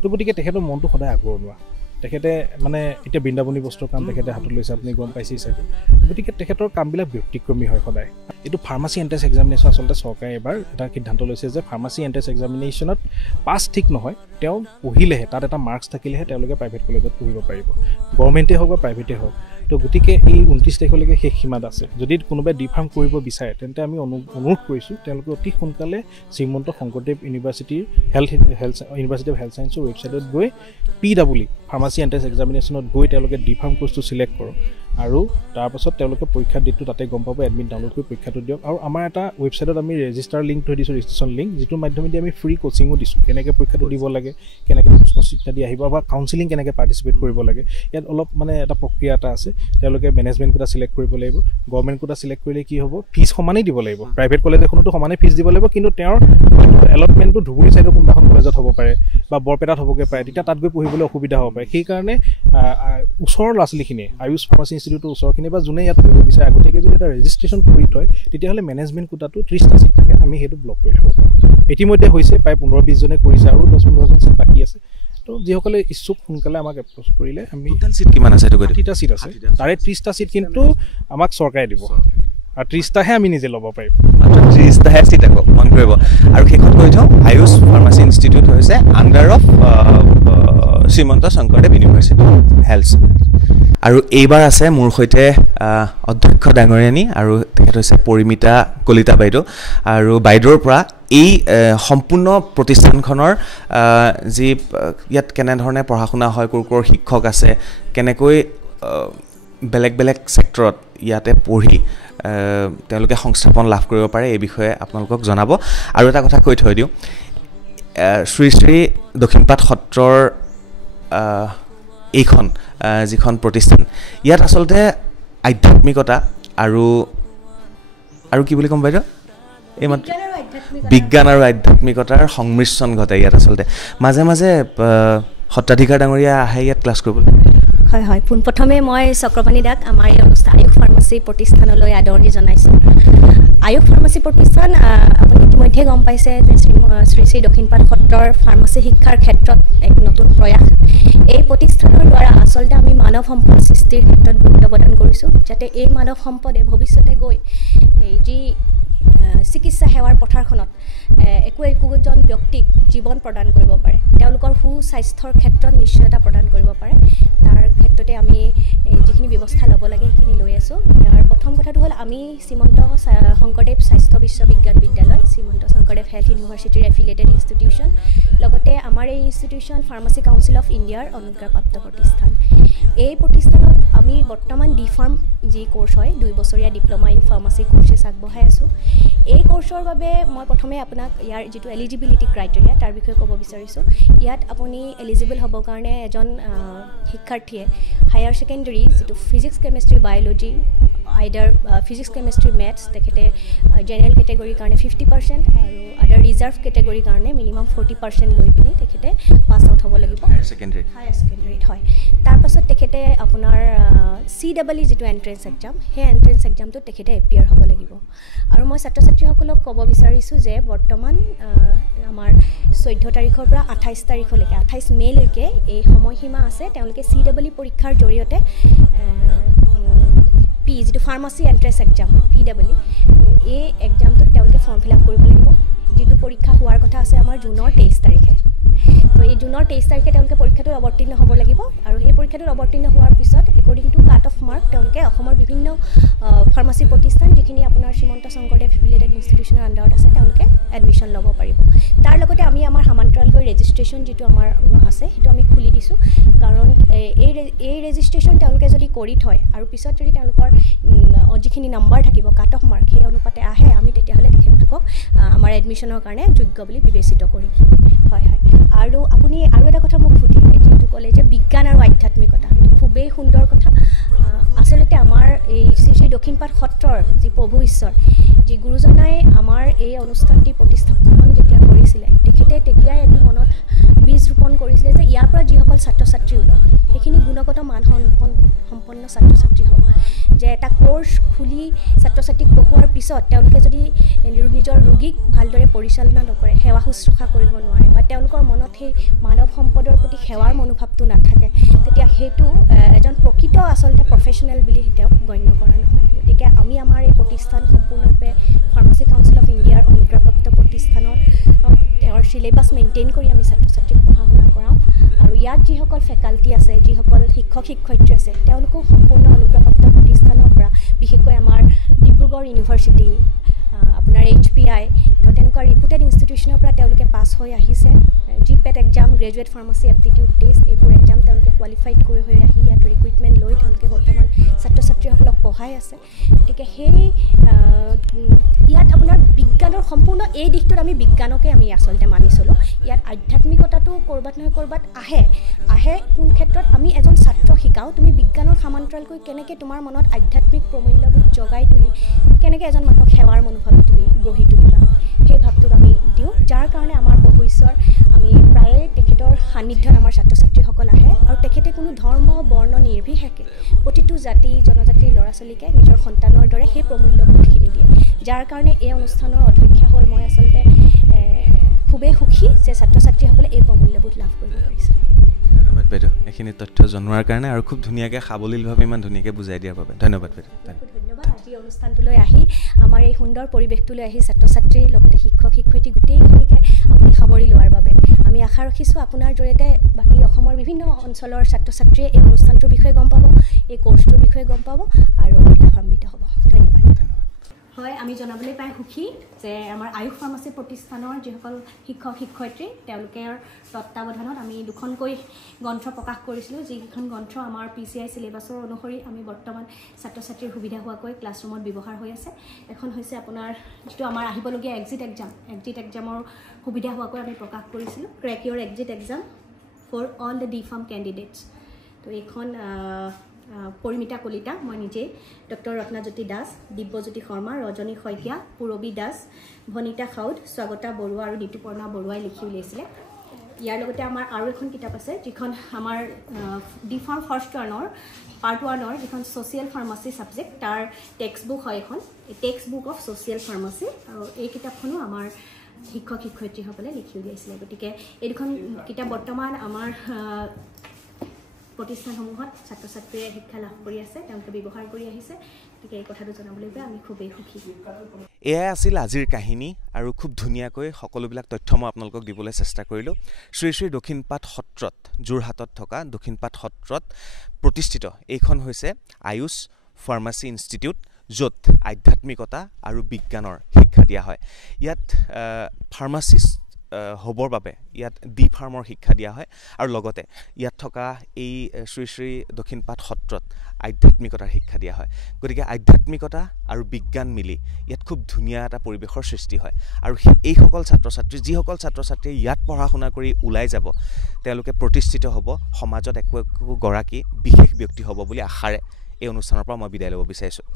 তো গতিকে তেখেতৰ মনটো সদায় আগৰণুৱা তেখেতে মানে এতিয়া বৃন্দাবনী বস্ত্ৰৰ কাম তেখেতে হাতত লৈছে আপুনি গম পাইছেই চাগে গতিকে তেখেতৰ কামবিলাক ব্যক্তিক্ৰমী হয় সদায় এইটো ফাৰ্মাচী এণ্ট্ৰেন্স এক্সামিনেশ্যন আচলতে চৰকাৰে এবাৰ এটা সিদ্ধান্ত লৈছে যে ফাৰ্মাচী এণ্ট্ৰেন্স এক্সামিনেশ্যনত পাছ ঠিক নহয় তেওঁ পঢ়িলেহে তাত এটা মাৰ্কছ থাকিলেহে তেওঁলোকে প্ৰাইভেট কলেজত পঢ়িব পাৰিব গভৰ্ণমেণ্টেই হওক বা প্ৰাইভেটেই হওক তো গতিকে এই 29 তাৰিখলৈকে শেষ সীমাত আছে যদি কোনোবাই ডি ফাৰ্ম কৰিব বিচাৰে তেন্তে আমি অনুৰোধ কৰিছোঁ তেওঁলোকে অতি সোনকালে শ্ৰীমন্ত শংকৰদেৱ ইউনিভাৰ্চিটিৰ ইউনিভাৰ্চিটি অফ হেল্থ ছায়েন্সৰ ৱেবছাইটত গৈ PW ফাৰ্মাচী এণ্ট্ৰেন্স এক্সামিনেশ্যনত গৈ তেওঁলোকে ডি ফাৰ্ম কোৰ্চটো চিলেক্ট কৰক আৰু তাৰপাছত তেওঁলোকে পৰীক্ষাৰ ডেটটো তাতে গম পাব এডমিট ডাউনলোড কৰি পৰীক্ষাটো দিয়ক আৰু আমাৰ এটা ৱেবছাইটত আমি ৰেজিষ্টাৰ লিংক থৈ দিছোঁ ৰেজিষ্ট্ৰেশ্যন লিংক যিটোৰ মাধ্যমেদি আমি ফ্ৰী কোচিঙো দিছোঁ কেনেকৈ পৰীক্ষাটো দিব লাগে কেনেকৈ প্ৰশ্ন ইত্যাদি আহিব বা কাউন্সেলিং কেনেকৈ পাৰ্টিচিপেট কৰিব লাগে ইয়াত অলপ মানে এটা প্ৰক্ৰিয়া এটা আছে তেওঁলোকে মেনেজমেণ্ট কোটা চিলেক্ট কৰিব লাগিব গভৰ্ণমেণ্ট কোটা চিলেক্ট কৰিলে কি হ'ব ফিজ সমানেই দিব লাগিব প্ৰাইভেট কলেজ এখনতো সমানেই ফিজ দিব লাগিব কিন্তু তেওঁৰ এলটমেণ্টটো ধুবুৰী চাইডৰ কোনোবাখন কলেজত হ'ব পাৰে বা বৰপেটাত হ'বগৈ পাৰে তেতিয়া তাত গৈ পঢ়িবলৈ অসুবিধা হ'ব পাৰে সেইকাৰণে ওচৰৰ ল'ৰা ছোৱালীখিনিয়ে আয়ুষ ফাৰ্মাচী ইনষ্টিটিউটৰ ওচৰখিনি বা যোনে ইয়াত পঢ়িব বিচাৰে আগতীয়াকৈ যদি এটা ৰেজিষ্ট্ৰেশ্যন কৰি থয় তেতিয়াহ'লে মেনেজমেণ্ট কোটাটো 30টা চিট থাকে আমি সেইটো ব্লক কৰি থ'ব পাৰোঁ ইতিমধ্যে হৈছে প্ৰায় 15-20 জনে কৰিছে আৰু 10-15জন চিট বাকী আছে তো যিসকলে ইচ্ছুক সোনকালে আমাক এপ্ৰ'চ কৰিলে আমি টোটেল চিট কিমান আছে 30টা চিট আছে তাৰে 30টা চিট কিন্তু আমাক চৰকাৰে দিব আৰু 30টাহে আমি নিজে ল'ব পাৰিম মাত্ৰ 30টাহে চিট আকৌ মন কৰিব আৰু শেষত কৈ থওঁ আয়ুষ ফাৰ্মাচী ইনষ্টিটিউট হৈছে under of Srimanta Sankardev university health আৰু এইবাৰ আছে মোৰ সৈতে অধ্যক্ষ ডাঙৰীয়ানী আৰু তেখেত হৈছে পৰিমিতা কলিতা বাইদেউ আৰু বাইদেউৰ পৰা এই সম্পূৰ্ণ প্ৰতিষ্ঠানখনৰ যি ইয়াত কেনেধৰণে পঢ়া শুনা হয় কোৰ শিক্ষক আছে কেনেকৈ বেলেগ বেলেগ ছেক্টৰত ইয়াতে পঢ়ি তেওঁলোকে সংস্থাপন লাভ কৰিব পাৰে এই বিষয়ে আপোনালোকক জনাব আৰু এটা কথা কৈ থৈ দিওঁ শ্ৰী শ্ৰী দক্ষিণপাট সত্ৰৰ এইখন যিখন প্ৰতিষ্ঠান ইয়াত আচলতে আধ্যাত্মিকতা আৰু কি বুলি ক'ম বাইদেউ এই মাত্ৰ বিজ্ঞান আৰু আধ্যাত্মিকতাৰ সংমিশ্ৰণ ঘটে ইয়াত আচলতে মাজে মাজে সত্ৰাধিকাৰ ডাঙৰীয়া আহে ইয়াত ক্লাছ কৰিবলৈ হয় হয় পোনপ্ৰথমে মই চক্ৰপাণী দাক আমাৰ এই অনুষ্ঠান আয়ুষ ফাৰ্মাচী প্ৰতিষ্ঠানলৈ আদৰণি জনাইছোঁ আয়ুষ ফাৰ্মাচী প্ৰতিষ্ঠান আপুনি ইতিমধ্যে গম পাইছে যে শ্ৰী শ্ৰী দক্ষিণপাট সত্ৰৰ ফাৰ্মাচী শিক্ষাৰ ক্ষেত্ৰত এক নতুন প্ৰয়াস এই প্ৰতিষ্ঠানৰ দ্বাৰা আচলতে আমি মানৱ সম্পদ সৃষ্টিৰ ক্ষেত্ৰত গুৰুত্ব প্ৰদান কৰিছোঁ যাতে এই মানৱ সম্পদে ভৱিষ্যতে গৈ এই যি চিকিৎসা সেৱাৰ পথাৰখনত একোজন ব্যক্তিক জীৱন প্ৰদান কৰিব পাৰে তেওঁলোকৰ সুস্বাস্থ্যৰ ক্ষেত্ৰত নিশ্চয়তা প্ৰদান কৰিব পাৰে তাৰ ক্ষেত্ৰতে আমি যিখিনি ব্যৱস্থা ল'ব লাগে সেইখিনি লৈ আছোঁ ইয়াৰ প্ৰথম কথাটো হ'ল আমি শ্ৰীমন্ত শংকৰদেৱ স্বাস্থ্য বিশ্ববিজ্ঞান বিদ্যালয় শ্ৰীমন্ত শংকৰদেৱ হেল্থ ইউনিভাৰ্চিটিৰ এফিলিয়েটেড ইনষ্টিটিউশ্যন লগতে আমাৰ এই ইনষ্টিটিউশ্যন ফাৰ্মাচী কাউন্সিল অফ ইণ্ডিয়াৰ অনুজ্ঞাপ্ৰাপ্ত প্ৰতিষ্ঠান এই প্ৰতিষ্ঠানত আমি বৰ্তমান ডি ফাৰ্ম যি কোৰ্চ হয় 2 বছৰীয়া ডিপ্ল'মা ইন ফাৰ্মাচী কোৰ্চেছ আগবঢ়াই আছোঁ এই কোৰ্চৰ বাবে মই প্ৰথমে আপোনাক ইয়াৰ যিটো এলিজিবিলিটি ক্ৰাইটেৰিয়া তাৰ বিষয়ে ক'ব বিচাৰিছোঁ ইয়াত আপুনি এলিজিবল হ'বৰ কাৰণে এজন শিক্ষাৰ্থীয়ে হায়াৰ ছেকেণ্ডেৰী যিটো physics chemistry biology আইডাৰ physics chemistry maths তেখেতে জেনেৰেল কেটেগৰীৰ কাৰণে 50% আৰু আদাৰ ৰিজাৰ্ভ কেটেগৰীৰ কাৰণে মিনিমাম 40% লৈ পিনি তেখেতে পাছ আউট হ'ব লাগিব হায়াৰ ছেকেণ্ডেৰীত হয় তাৰপাছত তেখেতে আপোনাৰ CEE যিটো এণ্ট্ৰেন্স এক্সাম সেই এণ্ট্ৰেন্স এক্সামটোত তেখেতে এপিয়াৰ হ'ব লাগিব আৰু মই ছাত্ৰ ছাত্ৰীসকলক ক'ব বিচাৰিছোঁ যে বৰ্তমান আমাৰ 14 তাৰিখৰ পৰা 28 তাৰিখলৈকে 28 মে'লৈকে এই সময়সীমা আছে তেওঁলোকে CEE পৰীক্ষাৰ জৰিয়তে যিটো ফাৰ্মাচী এণ্ট্ৰেন্স এক্সাম PW এই এক্সামটোত তেওঁলোকে ফৰ্ম ফিল আপ কৰিব লাগিব যিটো পৰীক্ষা হোৱাৰ কথা আছে আমাৰ জুনৰ 23 তাৰিখে তো এই জুনৰ 23 তাৰিখে তেওঁলোকে পৰীক্ষাটোত অৱতীৰ্ণ হ'ব লাগিব আৰু এই পৰীক্ষাটোত অৱতীৰ্ণ হোৱাৰ পিছত according to cut off mark তেওঁলোকে অসমৰ বিভিন্ন ফাৰ্মাচী প্ৰতিষ্ঠান যিখিনি আপোনাৰ শ্ৰীমন্ত শংকৰদেৱ এফিলিয়েটেড ইনষ্টিটিউশ্যনৰ আণ্ডাৰত আছে তেওঁলোকে এডমিশ্যন ল'ব পাৰিব তাৰ লগতে আমি আমাৰ সমান্তৰালকৈ ৰেজিষ্ট্ৰেশ্যন যিটো আমাৰ আছে সেইটো আমি খুলি দিছোঁ কাৰণ এই ৰেজিষ্ট্ৰেশ্যন তেওঁলোকে যদি কৰি থয় আৰু পিছত যদি তেওঁলোকৰ যিখিনি নাম্বাৰ থাকিব কাট অফ মাৰ্ক সেই অনুপাতে আহে আমি তেতিয়াহ'লে তেখেতলোকক আমাৰ এডমিশ্যনৰ কাৰণে যোগ্য বুলি বিবেচিত কৰিম হয় হয় আৰু আপুনি আৰু এটা কথা মোক সুধি সেইটো ক'লে যে বিজ্ঞান আৰু আধ্যাত্মিকতা, সেইটো খুবেই সুন্দৰ কথা। আচলতে আমাৰ এই শ্ৰী শ্ৰী দক্ষিণপাট সত্ৰৰ যি প্ৰভু ঈশ্বৰ, যি গুৰুজনাই আমাৰ এই অনুষ্ঠানটি প্ৰতিস্থাপন যেতিয়া কৰিছিলে, তেখেতে তেতিয়াই এটি মনত বীজ ৰোপণ কৰিছিলে যে ইয়াৰ পৰা যিসকল ছাত্ৰ ছাত্ৰী ওলাওক সেইখিনি গুণগত মান সম্পন্ন ছাত্ৰ ছাত্ৰী হওক, যে এটা কোৰ্চ খুলি ছাত্ৰ ছাত্ৰীক পঢ়োৱাৰ পিছত তেওঁলোকে যদি নিজৰ ৰোগীক ভালদৰে পৰিচালনা নকৰে, সেৱা শুশ্ৰূষা কৰিব নোৱাৰে, বা তেওঁলোকৰ মনত সেই মানৱ সম্পদৰ প্ৰতি সেৱাৰ মনোভাৱটো নাথাকে, তেতিয়া সেইটো এজন প্ৰকৃত আচলতে প্ৰফেশ্যনেল বুলি তেওঁক গণ্য কৰা নহয়। গতিকে আমি আমাৰ এই প্ৰতিষ্ঠান সম্পূৰ্ণৰূপে ফাৰ্মাচী কাউন্সিল অফ ইণ্ডিয়াৰ অনুজ্ঞাপ্ৰাপ্ত প্ৰতিষ্ঠানৰ তেওঁৰ চিলেবাছ মেইনটেইন কৰি আমি ছাত্ৰ ছাত্ৰীক পঢ়া শুনা কৰাওঁ। আৰু ইয়াত যিসকল ফেকাল্টি আছে, যিসকল শিক্ষক শিক্ষয়িত্ৰী আছে, তেওঁলোকেও সম্পূৰ্ণ অনুজ্ঞাপ্ৰাপ্ত প্ৰতিষ্ঠানৰ পৰা, বিশেষকৈ আমাৰ ডিব্ৰুগড় ইউনিভাৰ্চিটি, আপোনাৰ HPI, তো তেনেকুৱা ৰিপুটেড ইনষ্টিটিউশ্যনৰ পৰা তেওঁলোকে পাছ হৈ আহিছে। GPET exam, graduate pharmacy aptitude test, এইবোৰ এক্সাম তেওঁলোকে কোৱালিফাইড কৰি হৈ আহি ইয়াত ৰিক্ৰুইটমেণ্ট লৈ তেওঁলোকে বৰ্তমান ছাত্ৰ ছাত্ৰীসকলক পঢ়াই আছে। গতিকে সেই ইয়াত আপোনাৰ বিজ্ঞানৰ সম্পূৰ্ণ এই দিশটোত আমি বিজ্ঞানকে আমি আচলতে মানি চলোঁ। ইয়াত আধ্যাত্মিকতাটো ক'ৰবাত নহয় ক'ৰবাত আহে কোন ক্ষেত্ৰত আমি এজন ছাত্ৰক শিকাওঁ, তুমি বিজ্ঞানৰ সমান্তৰালকৈ কেনেকৈ তোমাৰ মনত আধ্যাত্মিক প্ৰমূল্যবোধ জগাই তুলি কেনেকৈ এজন মানুহক সেৱাৰ মনোভাৱ তুমি গঢ়ি তুলিবা, সেই ভাৱটোক আমি দিওঁ। যাৰ কাৰণে আমাৰ প্ৰভু ঈশ্বৰ, আমি প্ৰায়ে তেখেতৰ সান্নিধ্যত আমাৰ ছাত্ৰ ছাত্ৰীসকল আহে, আৰু তেখেতে কোনো ধৰ্ম বৰ্ণ নিৰ্বিশেষে প্ৰতিটো জাতি জনজাতিৰ ল'ৰা ছোৱালীকে নিজৰ সন্তানৰ দৰে সেই প্ৰমূল্যবোধখিনি দিয়ে। যাৰ কাৰণে এই অনুষ্ঠানৰ অধ্যক্ষা হৈ মই আচলতে খুবেই সুখী যে ছাত্ৰ ছাত্ৰীসকলে এই প্ৰমূল্যবোধ লাভ কৰিব পাৰিছে। ধন্যবাদ বাইদেউ এইখিনি তথ্য জনোৱাৰ কাৰণে, আৰু খুব ধুনীয়াকৈ সাৱলীলভাৱে ইমান ধুনীয়াকৈ বুজাই দিয়াৰ বাবে ধন্যবাদ বাইদেউ। ধন্যবাদ। আজি অনুষ্ঠানটোলৈ আহি, আমাৰ এই সুন্দৰ পৰিৱেশটোলৈ আহি ছাত্ৰ ছাত্ৰীৰ লগতে শিক্ষক শিক্ষয়িত্ৰী গোটেইখিনিকে আপুনি সামৰি লোৱাৰ বাবে আমি আশা ৰাখিছোঁ আপোনাৰ জৰিয়তে বাকী অসমৰ বিভিন্ন অঞ্চলৰ ছাত্ৰ ছাত্ৰীয়ে এই অনুষ্ঠানটোৰ বিষয়ে গম পাব, এই কোৰ্চটোৰ বিষয়ে গম পাব আৰু লাভান্বিত হ'ব। ধন্যবাদ। হয়, আমি জনাবলৈ পাই সুখী যে আমাৰ আয়ুষ ফাৰ্মাচী প্ৰতিষ্ঠানৰ যিসকল শিক্ষক শিক্ষয়িত্ৰী, তেওঁলোকৰ তত্ত্বাৱধানত আমি দুখনকৈ গ্ৰন্থ প্ৰকাশ কৰিছিলোঁ, যিকেইখন গ্ৰন্থ আমাৰ PCI চিলেবাছৰ অনুসৰি আমি বৰ্তমান ছাত্ৰ ছাত্ৰীৰ সুবিধা হোৱাকৈ ক্লাছৰুমত ব্যৱহাৰ হৈ আছে। এখন হৈছে আপোনাৰ যিটো আমাৰ আহিবলগীয়া এক্সিট এক্সামৰ সুবিধা হোৱাকৈ আমি প্ৰকাশ কৰিছিলোঁ, crack your exit exam for all the DPharm candidates. তো এইখন পৰিমিতা কলিতা, মই নিজেই, ডক্টৰ ৰত্নাজ্যোতি দাস, দিব্যজ্যোতি শৰ্মা, ৰজনী শইকীয়া, পূৰবী দাস, ভনিতা খাউদ, স্বাগতা বৰুৱা আৰু ঋতুপৰ্ণা বৰুৱাই লিখি উলিয়াইছিলে। ইয়াৰ লগতে আমাৰ আৰু এখন কিতাপ আছে, যিখন আমাৰ DPharm ফাৰ্ষ্ট টাৰ্মৰ পাৰ্ট 1ৰ যিখন ছ'চিয়েল ফাৰ্মাচী ছাবজেক্ট, তাৰ টেক্সট বুক হয় এখন, text book of social pharmacy, আৰু এই কিতাপখনো আমাৰ শিক্ষক শিক্ষয়িত্ৰীসকলে লিখি উলিয়াইছিলে। গতিকে এই দুখন কিতাপ বৰ্তমান আমাৰ প্ৰতিষ্ঠানসমূহত ছাত্ৰ ছাত্ৰীয়ে শিক্ষা লাভ কৰি আছে, তেওঁলোকে ব্যৱহাৰ কৰি আহিছে। গতিকে এই কথাটো জনাবলৈ পাই আমি খুবেই সুখী। এয়াই আছিল আজিৰ কাহিনী, আৰু খুব ধুনীয়াকৈ সকলোবিলাক তথ্য মই আপোনালোকক দিবলৈ চেষ্টা কৰিলোঁ। শ্ৰী শ্ৰী দক্ষিণপাট সত্ৰত, যোৰহাটত থকা দক্ষিণপাট সত্ৰত প্ৰতিষ্ঠিত এইখন হৈছে আয়ুষ ফাৰ্মাচী ইনষ্টিটিউট, য'ত আধ্যাত্মিকতা আৰু বিজ্ঞানৰ শিক্ষা দিয়া হয়। ইয়াত ফাৰ্মাচিষ্ট হ'বৰ বাবে ইয়াত DPharmৰ শিক্ষা দিয়া হয়, আৰু লগতে ইয়াত থকা এই শ্ৰী শ্ৰী দক্ষিণপাট সত্ৰত আধ্যাত্মিকতাৰ শিক্ষা দিয়া হয়। গতিকে আধ্যাত্মিকতা আৰু বিজ্ঞান মিলি ইয়াত খুব ধুনীয়া এটা পৰিৱেশৰ সৃষ্টি হয়, আৰু এইসকল ছাত্ৰ ছাত্ৰী, যিসকল ছাত্ৰ ছাত্ৰীয়ে ইয়াত পঢ়া শুনা কৰি ওলাই যাব, তেওঁলোকে প্ৰতিষ্ঠিত হ'ব, সমাজত একোগৰাকী বিশেষ ব্যক্তি হ'ব বুলি আশাৰে এই অনুষ্ঠানৰ পৰা মই বিদায় ল'ব বিচাৰিছোঁ।